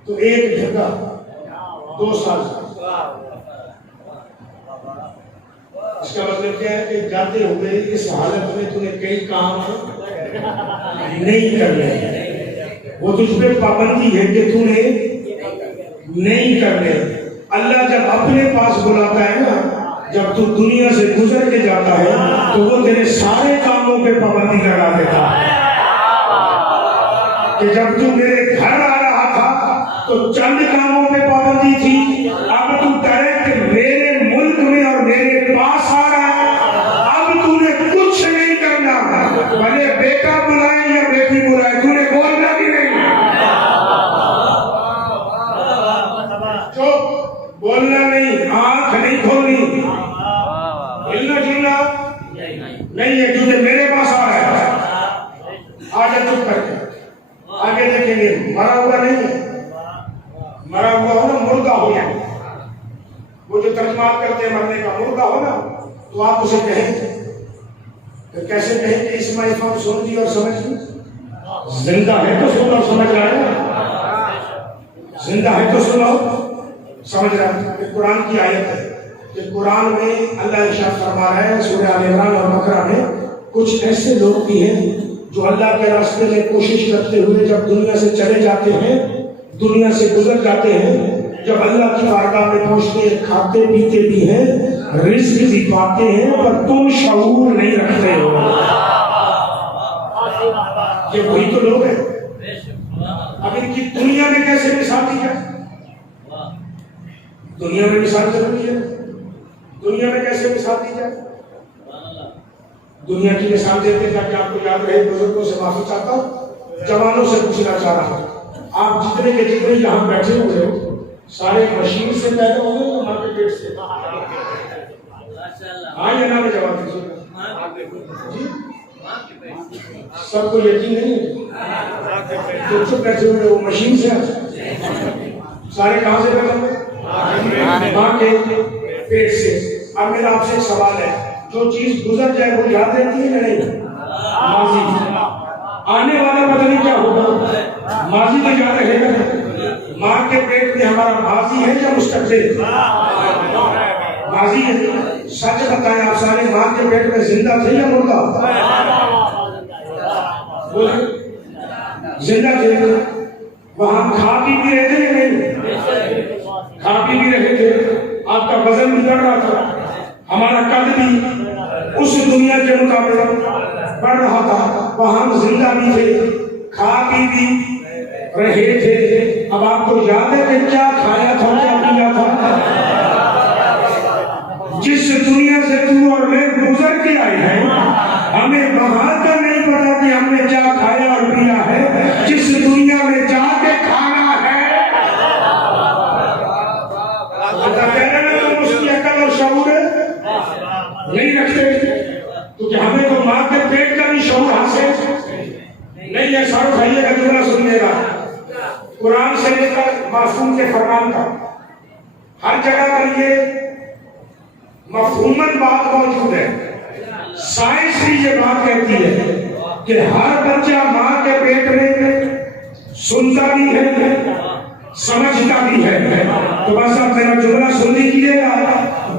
تو 1 ڈھگا 2 سال. اس کا مطلب کیا ہے کہ جاتے ہوئے اس حالت میں تمہیں کئی کام نہیں کرنے، وہ تجھ پہ پابندی ہے کہ تمہیں نہیں کرنے. اللہ جب اپنے پاس بلاتا ہے نا، جب تو دنیا سے گزر کے جاتا ہے تو وہ تیرے سارے کاموں پہ پابندی لگا دیتا ہے. کہ جب تو میرے گھر آ رہا تھا تو چند کاموں پہ پابندی تھی، اب تو ڈائریکٹ میرے ملک میں اور میرے پاس آ رہا ہے، اب تو نے کچھ نہیں کرنا. بھلے بیٹا بلائے یا بیٹی بلائے، تو نے بولنا بھی نہیں، چپ، بولنا نہیں، آنکھ نہیں کھولنی، ہلنا جلنا نہیں ہے، کیونکہ میرے پاس آ رہا ہے. آجا چپ کر کے آگے دیکھیں گے. مرا ہوا نہیں ہے، مرا ہوا ہو نا، مردہ ہو گیا. وہ جو ترجمات کرتے ہیں مرنے کا، مردہ ہو نا، تو آپ اسے کہیں تو کیسے کہیں کہ اسماعیل فام سن دی اور سمجھ لی. زندہ ہے تو سن اور سمجھ رہا ہے، زندہ ہے تو سن اور سمجھ رہا ہے. قرآن کی آیت ہے کہ قرآن میں اللہ ارشاد فرما رہا ہے سورہ آل عمران اور بقرہ میں کچھ ایسے لوگ بھی ہیں جو اللہ کے راستے میں کوشش کرتے ہوئے جب دنیا سے چلے جاتے ہیں، دنیا سے گزر جاتے ہیں، جب اللہ کی بارگاہ میں پہنچتے ہیں، کھاتے پیتے بھی ہیں، رزق بھی پاتے ہیں، پر تم شعور نہیں رکھتے ہو۔ یہ وہی تو لوگ ہیں۔ اب ان کی دنیا میں کیسے مثال دی جائے؟ دنیا میں مثال ضروری ہے، دنیا میں کیسے مثال دی جائے؟ دنیا کی مثال دیتے تاکہ آپ کو یاد رہے۔ بزرگوں سے معافی چاہتا ہوں، جوانوں سے پوچھنا چاہ رہا ہوں، آپ جتنے کے جتنے یہاں بیٹھے ہوئے ہو سارے مشین سے پیدا ہوئے یا ماں کے پیٹ سے؟ ہاں یا نہ میں جواب دیجیے جی؟ سب کو یقین نہیں ہے؟ جو چپ بیٹھے ہوئے وہ مشین سے سارے کہاں سے پیدا ہوئے؟ ماں کے پیٹ سے۔ اب میرا آپ سے ایک سوال ہے، جو چیز گزر جائے وہ یاد رہتی ہے یا نہیں؟ ماضی۔ آنے والا پتہ نہیں کیا ہوگا، ماضی تو یاد رہے گا۔ ماں کے پیٹ میں ہمارا ماضی ہے یا مستقبل؟ ماضی ہے۔ سچ بتائیں آپ سارے ماں کے پیٹ میں زندہ تھے یا مردہ؟ زندہ تھے۔ وہاں کھا پی بھی رہے تھے یا نہیں؟ کھا پی بھی رہے تھے۔ آپ کا وزن بھی بڑھ رہا تھا، ہمارا قد بھی اس دنیا کے مطابق بڑھ رہا تھا۔ وہاں ہم زندہ بھی تھے، کھا پی بھی رہے تھے۔ اب آپ کو یاد ہے کہ کیا کھایا تھا، کیا پیا تھا؟ جس دنیا سے تو اور میں گزر کے آئے ہیں، ہمیں وہاں کا نہیں پتا کہ ہم نے کیا کھایا اور پیا ہے۔ جس دنیا میں جا کے کھانا ہے، تم اس کی عقل اور شعور نہیں رکھتے، کیونکہ ہمیں تو ماں کے پیٹ کا بھی شعور حاصل نہیں ہے۔ سارے بھائیے کا جملہ سنیے گا، قرآن سے لے کر معصوم کے فرمان کا ہر جگہ پر یہ مفہوماً بات موجود ہے۔ سائنس بھی یہ بات کہتی ہے کہ ہر بچہ ماں کے پیٹ میں سنتا بھی ہے، سمجھتا بھی ہے۔ تو بس آپ میرا جملہ سن لیجیے گا،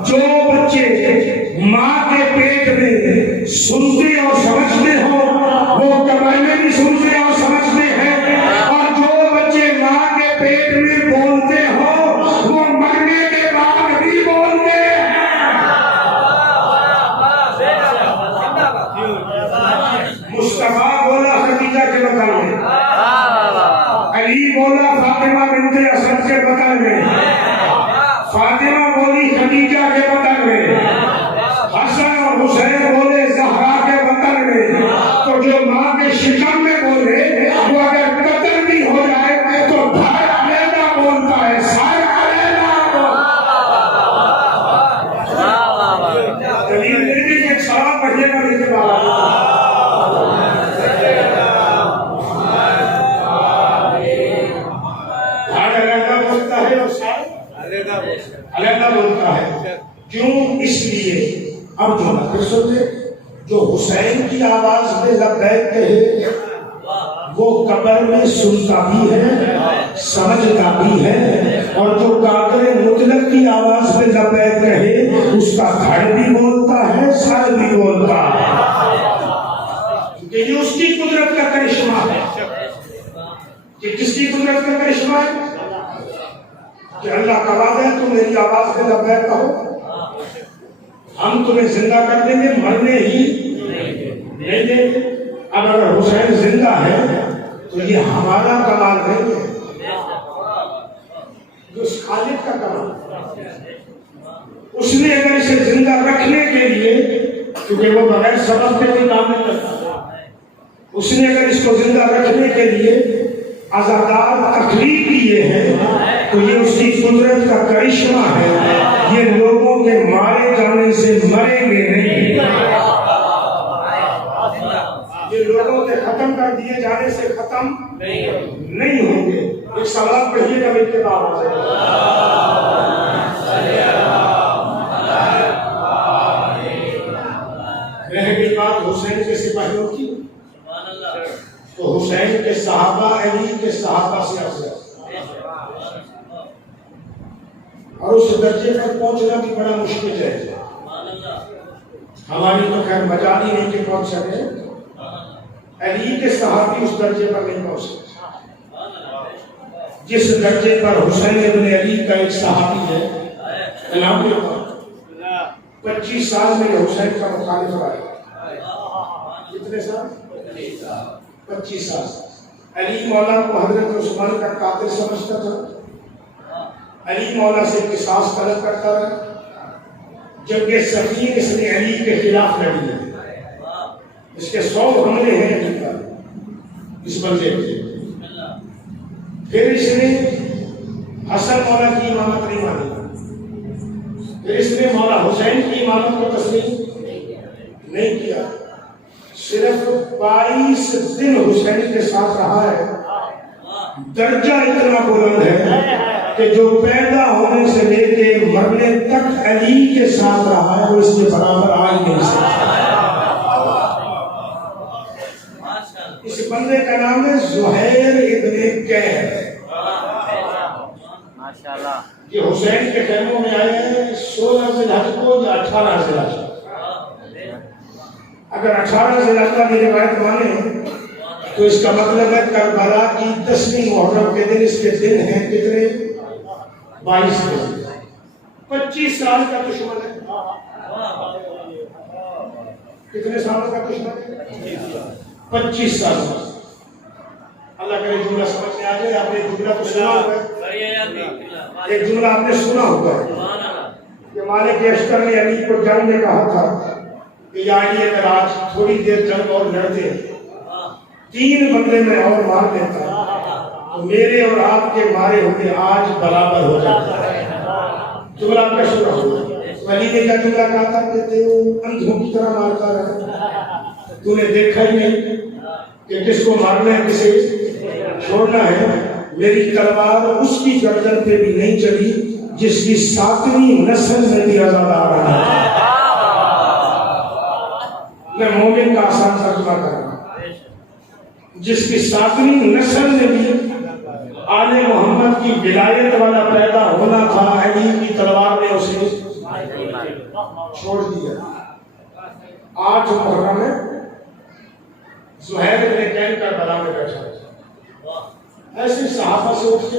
جو بچے ماں کے پیٹ میں سنتے اور سمجھتے ہوں وہ قبر میں بھی سنتے اور سمجھتے ہیں، اور جو بچے ماں کے پیٹ میں بولتے ہوں وہ مرنے کے بعد بھی بولتے ہیں۔ مصطفیٰ بولا خدیجہ کے بطن میں، علی بولا فاطمہ بنت اسد کے بطن میں، فاطمہ بولی خدیجہ کے بطن میں، حسن اور حسین بولے زہرا کے بطن میں۔ تو جو ماں کے شکم میں بولے وہ اگر قتل بھی ہو جائے تو بھائی علیحدہ بولتا ہے، سارا علیحدہ۔ دلیل نہیں کہ ایک سوال پڑھیے گا میرے بابا، علیحدہ بولتا ہے۔ کیوں؟ اس لیے اب جو پھر سنتے، جو حسین کی آواز میں لبیک کہے وہ قبر میں سنتا بھی ہے، سمجھتا بھی ہے، اور جو کافر مطلق کی آواز میں لبیک کہے اس کا دھڑ بھی بولتا ہے، سر بھی بولتا ہے، کیونکہ یہ اس کی قدرت کا کرشمہ ہے۔ کہ کس کی قدرت کا کرشمہ ہے؟ کہ اللہ کا وعدہ ہے تم میری آواز میں لبیک کہو، ہم تمہیں زندہ کر دیں گے، مرنے ہی نہیں دیں گے۔ اب اگر حسین زندہ ہے تو یہ ہمارا کمال نہیں ہے، جو اس خالق کا کمال ہے۔ اس نے اگر اسے زندہ رکھنے کے لیے، کیونکہ وہ بغیر سبب کے کوئی کام نہیں کرتا، اس نے اگر اس کو زندہ رکھنے کے لیے عزادار تخلیق کیے ہیں تو یہ اس کی قدرت کا کرشمہ ہے۔ یہ لوگوں کے مارے جانے سے مریں گے نہیں، یہ لوگوں کے ختم کر دیے جانے سے ختم نہیں ہوں گے۔ ایک سوال پڑھیے گا میرے کے بعد، رہ گئی بات حسین کے سپاہیوں کی، تو حسین کے صحابہ علی کے صحابہ سے افضل، اور اور اس درجے پر پہنچنا بھی بڑا مشکل ہے. ہماری تو خیر مجال ہی نہیں کہ پہنچ سکے. علی کے صحابی اس درجے پر نہیں پہنچ سکتے جس درجے پر حسین ابن علی کا ایک صحابی ہے نام 25 سال میں حسین کا مخالف رہا. کتنے سال؟ 25 سال. علی مولا کو حضرت عثمان کا قاتل سمجھتا تھا. علی مولا سے قصاص طلب کرتا رہا. جنگ صفین اس نے علی کے خلاف لڑی ہے. اس کے 100 حملے ہیں علی کا اس بندے کے. پھر اس نے حسن مولا کی امامت نہیں مانی. پھر اس نے مولا حسین کی امامت کو تسلیم نہیں کیا. صرف 22 دن حسین کے ساتھ رہا ہے. درجہ اتنا بلند ہے کہ جو پیدا ہونے سے لے کے مرنے تک علی کے ساتھ رہا ہے وہ اس کے برابر آ ہی نہیں سکتا. اس بندے کا نام ہے زہیر ابن کیف. یہ حسین کے خیموں میں آئے ہیں 16 ذی الحج کو یا 18 ذی الحج. اگر 18 ذی الحج کی روایت مانے تو اس کا مطلب ہے کربلا کی 10ویں محرم کے دن. اس کے دن ہیں کتنے؟ 22 دن. 25 سال کا دشمن ہے. کتنے سال کا دشمن ہے؟ 25 سال. اللہ کرے جملہ سمجھ میں آ جائے. آپ نے جملہ تو سنا ہوگا. ایک جملہ آپ نے سنا ہوگا کہ مالک اشتر نے علی کو جنگ میں کہا تھا کہ یا علی اگر آج تھوڑی دیر جنگ اور لڑتے 3 بندے میں اور مار لیتا تو میرے اور آپ کے مارے ہوئے آج برابر ہو جاتا. جملہ آپ کا سنا ہوگا. علی نے کیا جملہ کہا تھا کہ تو اندھوں کی طرح مارتا رہا. تو نے دیکھا ہی نہیں کہ کس کو مارنا ہے کسے چھوڑنا ہے. میری تلوار اس کی گردن پہ بھی نہیں چلی جس کی 7ویں نسل میں بھی عذاب آ رہا ہے. میں مومن کا آسان ترجمہ کر رہا ہوں. جس کی 7ویں نسل میں بھی آل محمد کی ولایت والا پیدا ہونا تھا علی کی تلوار نے اسے چھوڑ دیا. 8 محرم میں زہیر ابن کیف کربلا میں بیٹھا. ایسے صحابہ سے اٹھ کے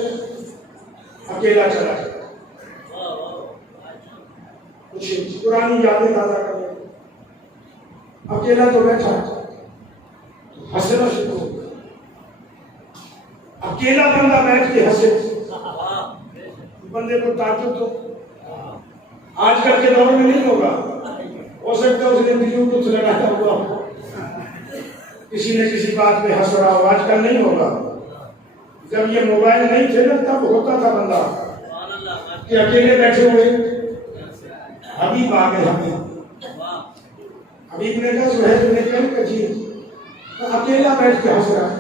اکیلا چلا گیا. کچھ پرانی یادیں تازہ کرنے اکیلا تو بیٹھا ہنسنا شروع ہو گیا. اکیلا بندہ بیٹھ کے ہنسے. بندے کو تعجب تو آج کل کے دور میں نہیں ہوگا. ہو سکتا ہے اس نے بلوٹوتھ لگایا ہوا ہو, کسی نے کسی بات پہ ہنس رہا ہو. آج کل نہیں ہوگا. جب یہ موبائل نہیں تھے نا تب ہوتا تھا بندہ کہ اکیلے بیٹھے ہوئے حبیب آ گئے. حبیب نے کہا سہیل نے کہا جی اکیلا بیٹھ کے ہنس رہا ہے.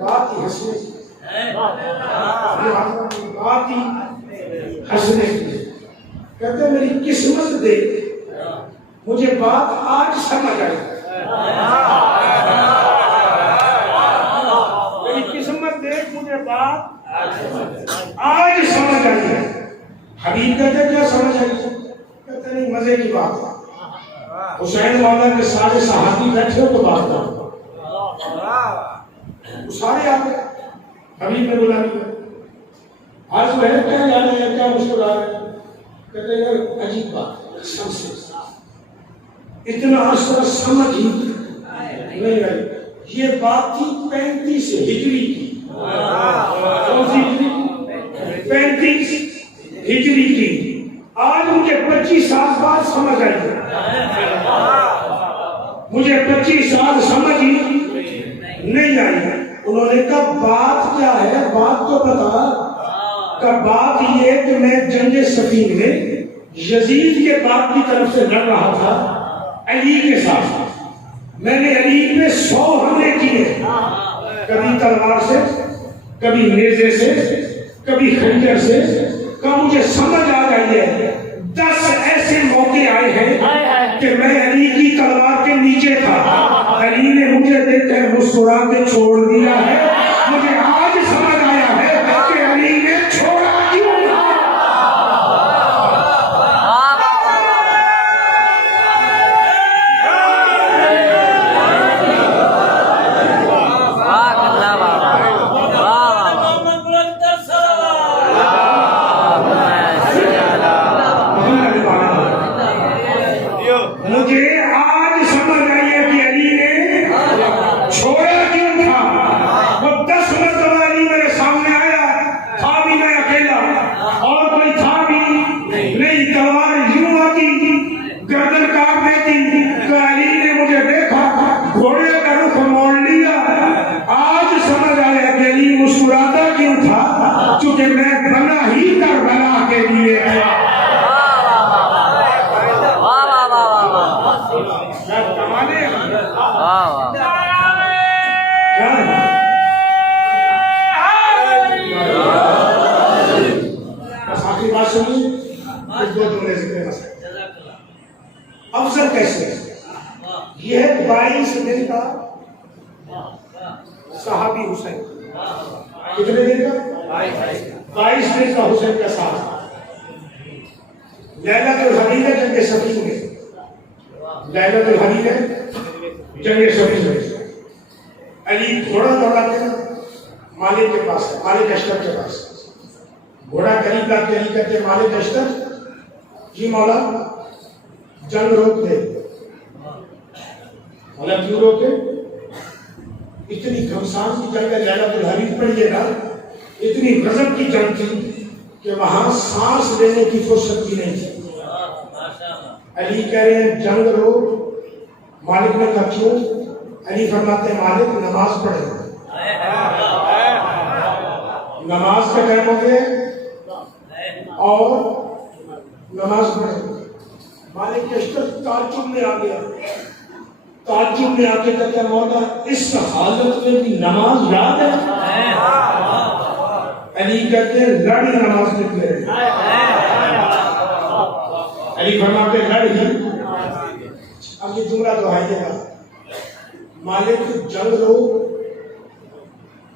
بات ہی ہنسنے بات ہی ہنسنے کی. کہتے میری قسمت دیکھ مجھے بات آج سمجھ آئی. میری قسمت دیکھ مجھے بات آج سمجھ آئی ہے. حبیب کہتے کیا سمجھ آئی؟ کہتے نہیں مزے کی بات ہے. حسین مولا کے سارے صحابی بیٹھے ہو تو بات کرو. سارے آ گئے. حبیب نے بلا لیا. آج وہ ہے کیا یاد ہے کیا مسکرا رہے ہیں؟ کہتے ہیں یار عجیب بات سب سے اتنا اثر سمجھ ہی نہیں آئی. یہ بات تھی 35 ہجری کی. 35 ہجری کی. آج مجھے 25 سال بعد سمجھ آئی. مجھے 25 سال سمجھ ہی نہیں آئی. انہوں نے کہا بات کیا ہے؟ بات تو بتا. کہ بات یہ کہ میں جنگ صفین میں یزید کے باپ کی طرف سے لڑ رہا تھا علی کے ساتھ. میں نے علی پہ 100 حملے کیے, کبھی تلوار سے, کبھی نیزے سے, کبھی خنجر سے. کہ مجھے سمجھ آ گئی ہے 10 ایسے موقع آئے ہیں کہ میں علی کی تلوار کے نیچے تھا. علی نے مجھے دیکھ کر مسکرا کے چھوڑ دیا ہے. مجھے آج سمجھ آیا ہے کہ علی نے چھوڑا کیوں. افضل کیسے ہے؟ یہ ہے 22 دن کا صحابی حسین. کتنے دن کا؟ 22 دن کا حسین کا ساتھ. لیلۃ الحدید ہے جنگ صفین میں. لیلۃ الحدید ہے جنگ صفین میں. علی گھوڑا دوڑاتے ہیں مالک کے پاس، مالک اشتر کے پاس. گھوڑا قریب لا کے علی کہتے ہیں مالک اشتر جی مولا جنگ روک دے. مولا کیوں روکے؟ اتنی گھمسان کی جنگ ہے لیلۃ الحدید پڑھیے گا. اتنی غضب کی جنگ تھی کہ وہاں سانس لینے کی فرصت بھی نہیں تھی. علی کہہ رہے ہیں جنگ روک. مالک نے کہا کیوں؟ علی فرماتے ہیں مالک نماز پڑھے. نماز کا ٹائم ہو گیا اور نماز پڑھے. مالک اشتر تعجب میں آ گیا. تعجب میں آ کے کہتا ہے مولا اس حالت میں بھی نماز یاد ہے؟ علی کہتے ہیں لڑ نماز نکلے. علی فرماتے لڑ ہی. اب یہ جملہ دہرائیے گا مالک جنگ روک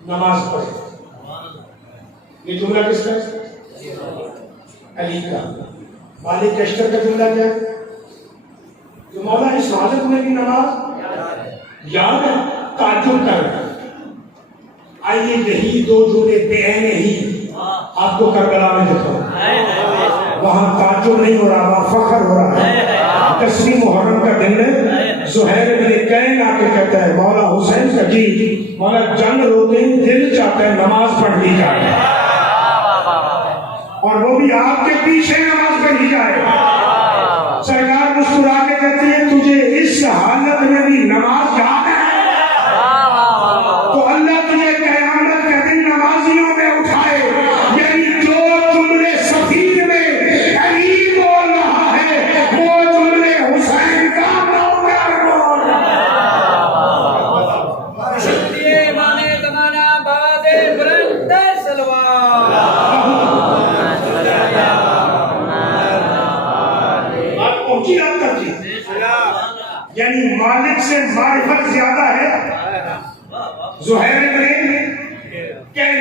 نماز پڑھے. یہ جملہ کس کا؟ علی کا. مالک اشتر کا جملہ کیا ہے؟ کہ مولا اس حالت میں بھی نماز یاد ہے. تعجب کر رہا ہے. آئیے یہی دو جملے بے عینے ہی آپ کو کربلا میں دکھاؤں. وہاں تعجب نہیں ہو رہا، وہاں فخر ہو رہا ہے. 10ویں محرم کا دن ہے. زہیر بن کین آ کے کہتا ہے مولا حسین کا جی مولا جنگ روکے دل چاہتا ہے نماز پڑھ لی جائے اور وہ بھی آپ کے پیچھے نماز پڑھ لی جائے. سرکار مسکرا کے کہتی ہے تجھے اس حالت میں بھی نماز یاد ہے تو اللہ تجھے قیامت کے دن نمازیوں میں اٹھائے. یعنی جو جملے سفید میں علی بول رہا ہے وہ جملے حسین کا نوکر بول رہا ہے. مانے زمانہ باز بلند سلوار. بات پہنچی آپ تک جی. یعنی مالک سے معرفت زیادہ ہے زہیر بن کین.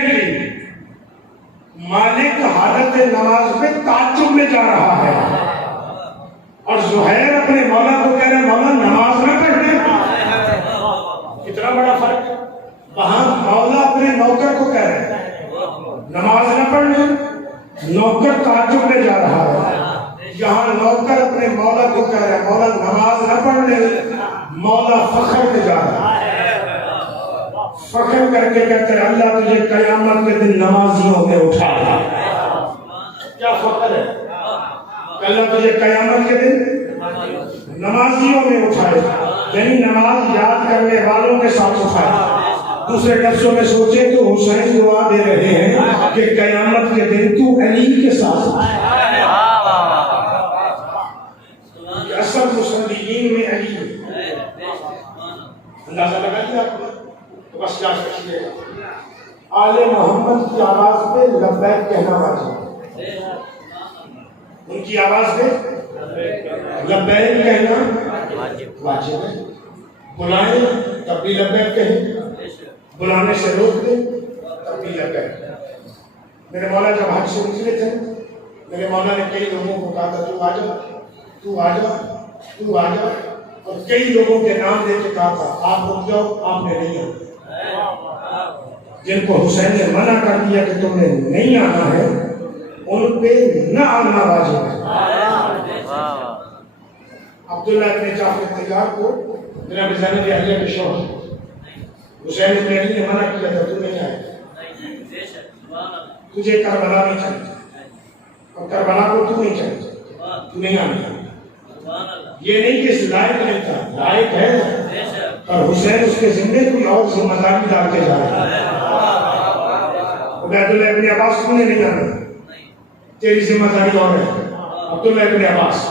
مالک حالت نماز میں تعجب میں جا رہا ہے اور زہیر اپنے مولا کو کہہ رہے مولا نماز نہ پڑھنے. کتنا بڑا فرق ہے. وہاں مولا اپنے نوکر کو کہہ رہے نماز نہ پڑھنے، نوکر تعجب میں جا رہا ہے. یہاں نوکر اپنے مولا کو کہہ رہے مولا نماز نہ پڑھنے، مولا فخر میں جا رہا ہے. فخر کر کے کہتے ہیں اللہ تجھے قیامت کے دن نمازیوں میں اٹھا. کیا فخر ہے کہ اللہ تجھے قیامت کے دن نمازیوں میں اٹھائے. یعنی نماز یاد کرنے والوں کے ساتھ اٹھائے. دوسرے لفظوں میں سوچے تو حسین دعا دے رہے ہیں کہ قیامت کے دن تو علی کے ساتھ اٹھائے. اصل مسلمین میں علی ہے. اندازہ لگا دیا آپ نے تو بس کیا سکھیے آل محمد کی آواز پہ لبیک کہنا واجب ہے. ان کی آواز پہ لبیک کہنا واجب ہے. بلائیں تب بھی لبیک کہیں، بلانے سے روک دیں تب بھی لبیک. میرے مولا جب حج سے نکلے تھے میرے مولا نے کئی لوگوں کو کہا تھا تو آ جا تو آ جا تو آ جا، اور کئی لوگوں کے نام دے کے کہا تھا آپ رک جاؤ آپ نے نہیں آنا. جن کو حسین نے منع کر دیا کہ تم نے نہیں آنا ہے ان پہ نہ آنا واجب ہے. عبداللہ ابن جعفر تیار کو جناب زینب عالیہ کے شوہر حسین ابن علی نے منع کیا تھا تو نہیں آئے. تجھے کربلا نہیں چاہیے اور کربلا کو تو نہیں چاہیے، تو نہیں آنا. یہ نہیں کہ اس لائق نہیں تھا، لائق ہے اور حسین اس کے ذمے کوئی اور ذمہ داری ڈال کے جا رہا ہے. عبیداللہ ابن عباس کو نہیں آنا، تیری ذمہ داری اور ہے. عبداللہ ابن عباس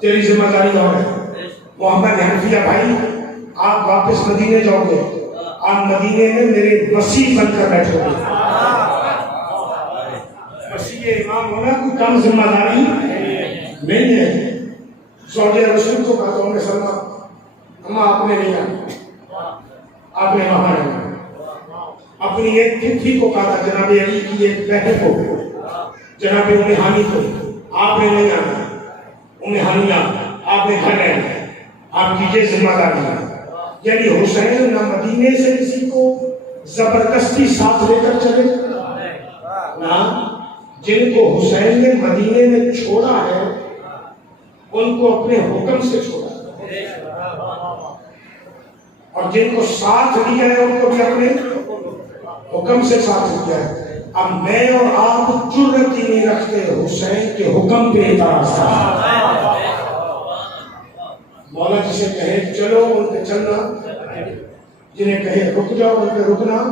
تیری ذمہ داری اور ہے. محمد حنفیہ بھائی آپ واپس مدینے جاؤ گے، آپ مدینے میں میرے وسیع بن کر بیٹھو گے. وسیع امام ہونا کوئی کم ذمہ داری نہیں ہے. زوجہ رسول کو کہا تو سلمہ اما آپ نے نہیں آنا، آپ نے وہاں رہنا۔ اپنی ایک پھپھی کو کہا تھا جناب علی کی ایک بہن کو، جناب ام ہانی کو، آپ نے نہیں آنا، ام ہانیہ آپ نے گھر رہنا، آپ کی یہ ذمہ داری ہے۔ یعنی حسین نہ مدینے سے کسی کو زبردستی ساتھ لے کر چلے، نہ جن کو حسین نے مدینے میں چھوڑا ہے ان کو اپنے حکم سے چھوڑا، اور جن کو ساتھ لیا ہے ان کو بھی اپنے حکم سے ساتھ لیا ہے۔ اب میں اور آپ جرأت ہی نہیں رکھتے حسین کے حکم پہ اعتراض کرنا۔ مولا جسے کہے چلو ان پہ چلنا، جنہیں کہے رک جاؤ ان پہ رکنا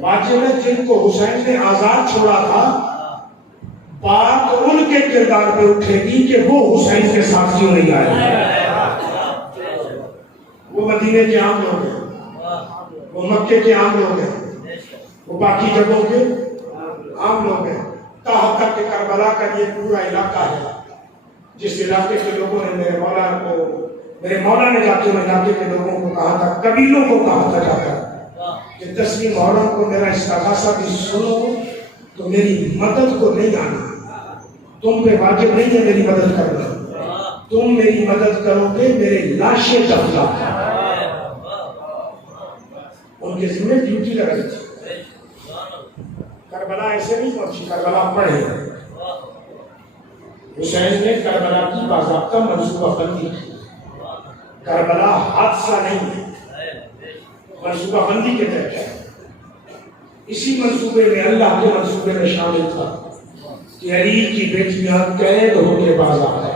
واجب ہے۔ جن کو حسین نے آزاد چھوڑا تھا، بات ان کے کردار پہ اٹھے گی کہ وہ حسین کے ساتھ کیوں نہیں آئے۔ وہ مدینے کے عام لوگ ہیں، وہ مکے کے عام لوگ ہیں، وہ باقی جگہوں کے عام لوگ ہیں، تاحت تک کہ کربلا کا یہ پورا علاقہ ہے جس علاقے کے لوگوں نے میرے مولا نے جا کے علاقے کے لوگوں کو کہا تھا، قبیلوں کو کہا تھا جا کر کہ 10ویں محرم کو میرا استغاثہ بھی سنو تو میری مدد کو نہیں آنا، تم پہ واجب نہیں ہے میری مدد کرنا، تم میری مدد کرو گے میرے لاشیں دفنا۔ ان کے ذمہ ڈیوٹی لگائی تھی۔ کربلا ایسے نہیں پہنچی، کربلا پڑھے۔ حسین نے کربلا کی باضابطہ منصوبہ بندی کی۔ کربلا حادثہ نہیں ہے، منصوبہ بندی کے تحت ہے۔ اسی منصوبے میں اللہ کے منصوبے میں شامل تھا کہ علی کی بیٹیاں قید ہو کے باز آ جائیں۔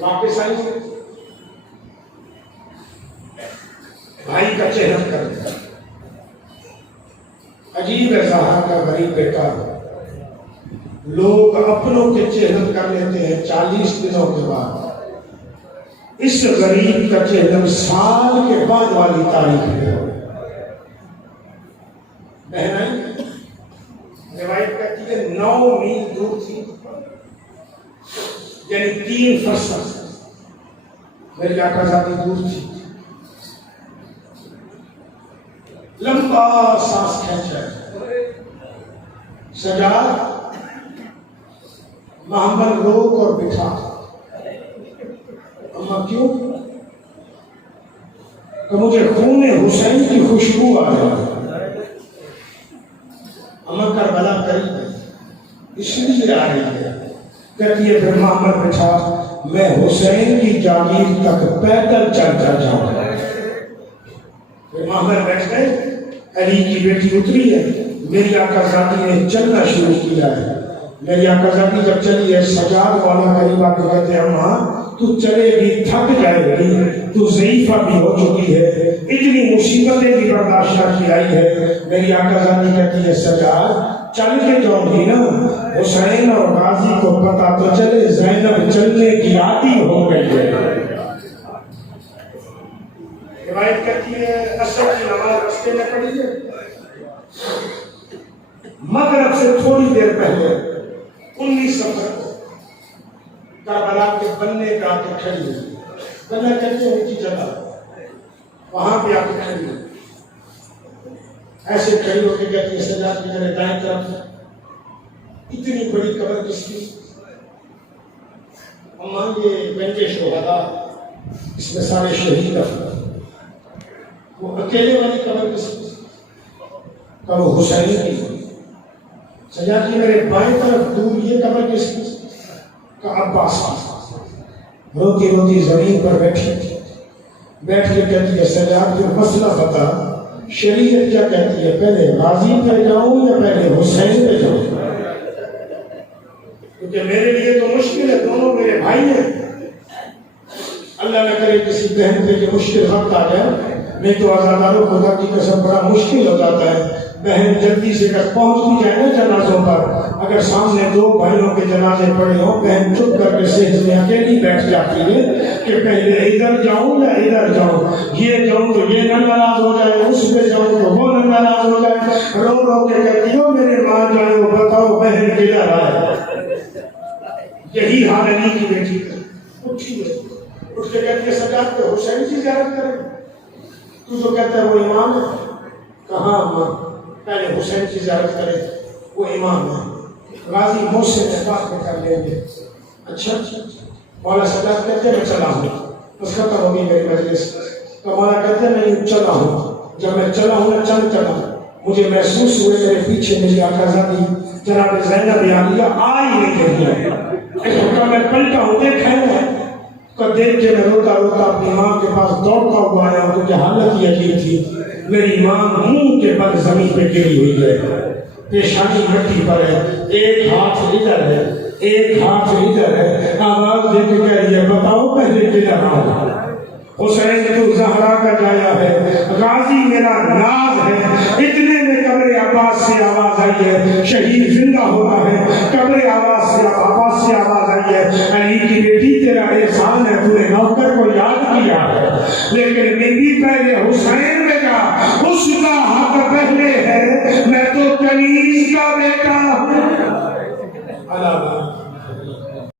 واپس آئی بھائی کا چہرہ کر دیا۔ عجیب ہے زہرا کا غریب بیٹا، لوگ اپنوں کے چہرہ کر لیتے ہیں 40 دنوں کے بعد، اس غریب کا چہرہ سال کے بعد والی تاریخ ہے۔ بہنائیں روایت کہتی ہے 9 میل دور تھی، یعنی 3 فرسخ میری آقا ذاتی دور تھی۔ لمبا سانس کھینچا ہے، سجاد محمد روک اور بٹھا۔ اما کیوں؟ کہ مجھے خون حسین کی خوشبو آ رہی۔ اما کربلا قریب ہے اس لیے آ رہی ہے، کہتی ہے پھر محمد بٹھا، میں حسین کی جاگیر تک پیدل چل کر جاؤں گا۔ پھر محمد بیٹھ گئے، علی کی بیٹی اتری ہے، میری آقا ذاتی نے چلنا شروع کیا ہے۔ میری آقا ذاتی جب چلی ہے، سجاد والا قریب آ کے کہتے ہیں اماں تو چلے گی تھک جائے گی، تو ضعیفہ بھی ہو چکی ہے، اتنی مصیبتیں بھی برداشت کی آئی ہے۔ میری آقا ذاتی کہتی ہے سجاد چل کے جاؤ گی نا، حسین اور غازی کو پتا تو چلے زینب چلنے کی عادی ہو گئی ہے۔ روایت کہتی ہے عصر کی نماز راستے میں پڑھی ہے، مغرب سے تھوڑی دیر پہلے 19 ستمبر کو کربلا کے بننے کا آ کے کھڑی ہوئی، بننا کہتے ہیں اونچی جگہ، وہاں پہ آ کے کھڑی ہوئی، ایسے کھڑی ہو کے کہتی ہے سجاد کی میرے دائیں طرف اتنی بڑی قبر کس کی؟ اماں یہ بنجے شہداء، اس میں سارے شہید افراد، وہ اکیلے والی قبر کس کی؟ کہ وہ حسین کی۔ سجاد کی میرے بائیں طرف دور یہ قبر کس کی؟ کہ عباس کی۔ روتی روتی زمین پر بیٹھی بیٹھ کے کہتی ہے سجاد جو مسئلہ بتا، شریعت کیا کہتی ہے، پہلے غازی پہ جاؤں یا پہلے حسین پہ جاؤں؟ کیونکہ میرے لیے تو مشکل ہے، دونوں میرے بھائی ہیں، اللہ نہ کرے کسی بہن پہ یہ مشکل وقت آ جائے، نہیں تو آزاداروں خدا کی قسم بڑا مشکل ہو جاتا ہے۔ بہن جلدی سے اگر پہنچ بھی جائے نا جنازوں پر، اگر سامنے دو بھائیوں کے جنازے پڑے ہوں، بہن چپ کر کے صحت میں اکیلی بیٹھ جاتی ہے کہ پہلے ادھر جاؤں یا ادھر جاؤں، یہ جاؤں تو یہ نہ ناراض ہو جائے، اس پہ جاؤں تو وہ نہ ناراض ہو جائے، رو رو کے کہتی ہو میرے ماں جائے وہ بتاؤ بہن کدھر آئے۔ یہی حال علی کی بیٹی کا، اٹھی ہے اٹھ کے کہتی ہے سجاد پہ حسین کی زیارت کریں، تو جو کہتا ہے وہ امام ہے، کہاں امام، پہلے حسین کی زیارت کرے، وہ امام ہے، غازی محسن احباب میں کر لیں گے۔ اچھا مولا سجاد کہتے ہیں میں چلا ہوں، بس ختم ہوگی میری مجلس، تو مولا کہتے ہیں میں چلا ہوں، جب میں چلا ہوں چل چلا مجھے محسوس ہوئے میرے پیچھے میری آقازادی جناب زینب عالیہ آئی نہیں رہی، اس وقت میں پلٹا ہوں دیکھا ہے تو دیکھ کے میں روتا روتا اپنی ماں کے پاس دوڑتا ہوا آیا، کیونکہ حالت یہ عجیب تھی، میری ماں منہ کے بل زمین پہ گری ہوئی ہے، پیشانی مٹی پر ہے، ایک ہاتھ ادھر ہے ایک ہاتھ ادھر ہے، آواز دے کے کہہ رہی ہے بتاؤ پہلے کدھر آؤں، حسین تو زہرا کا جایا ہے، غازی میرا ناز ہے، اتنے میں قبر عباس سے آواز آئی ہے، شہید زندہ ہوتا ہے، قبر عباس سے آواز آئی ہے، علی کی بیٹی تیرا احسان ہے تو نے نوکر کو یاد کیا ہے، لیکن میری پہلے حسین میں جا، اس کا حق پہلے ہے، میں تو کنیز کا بیٹا ہوں۔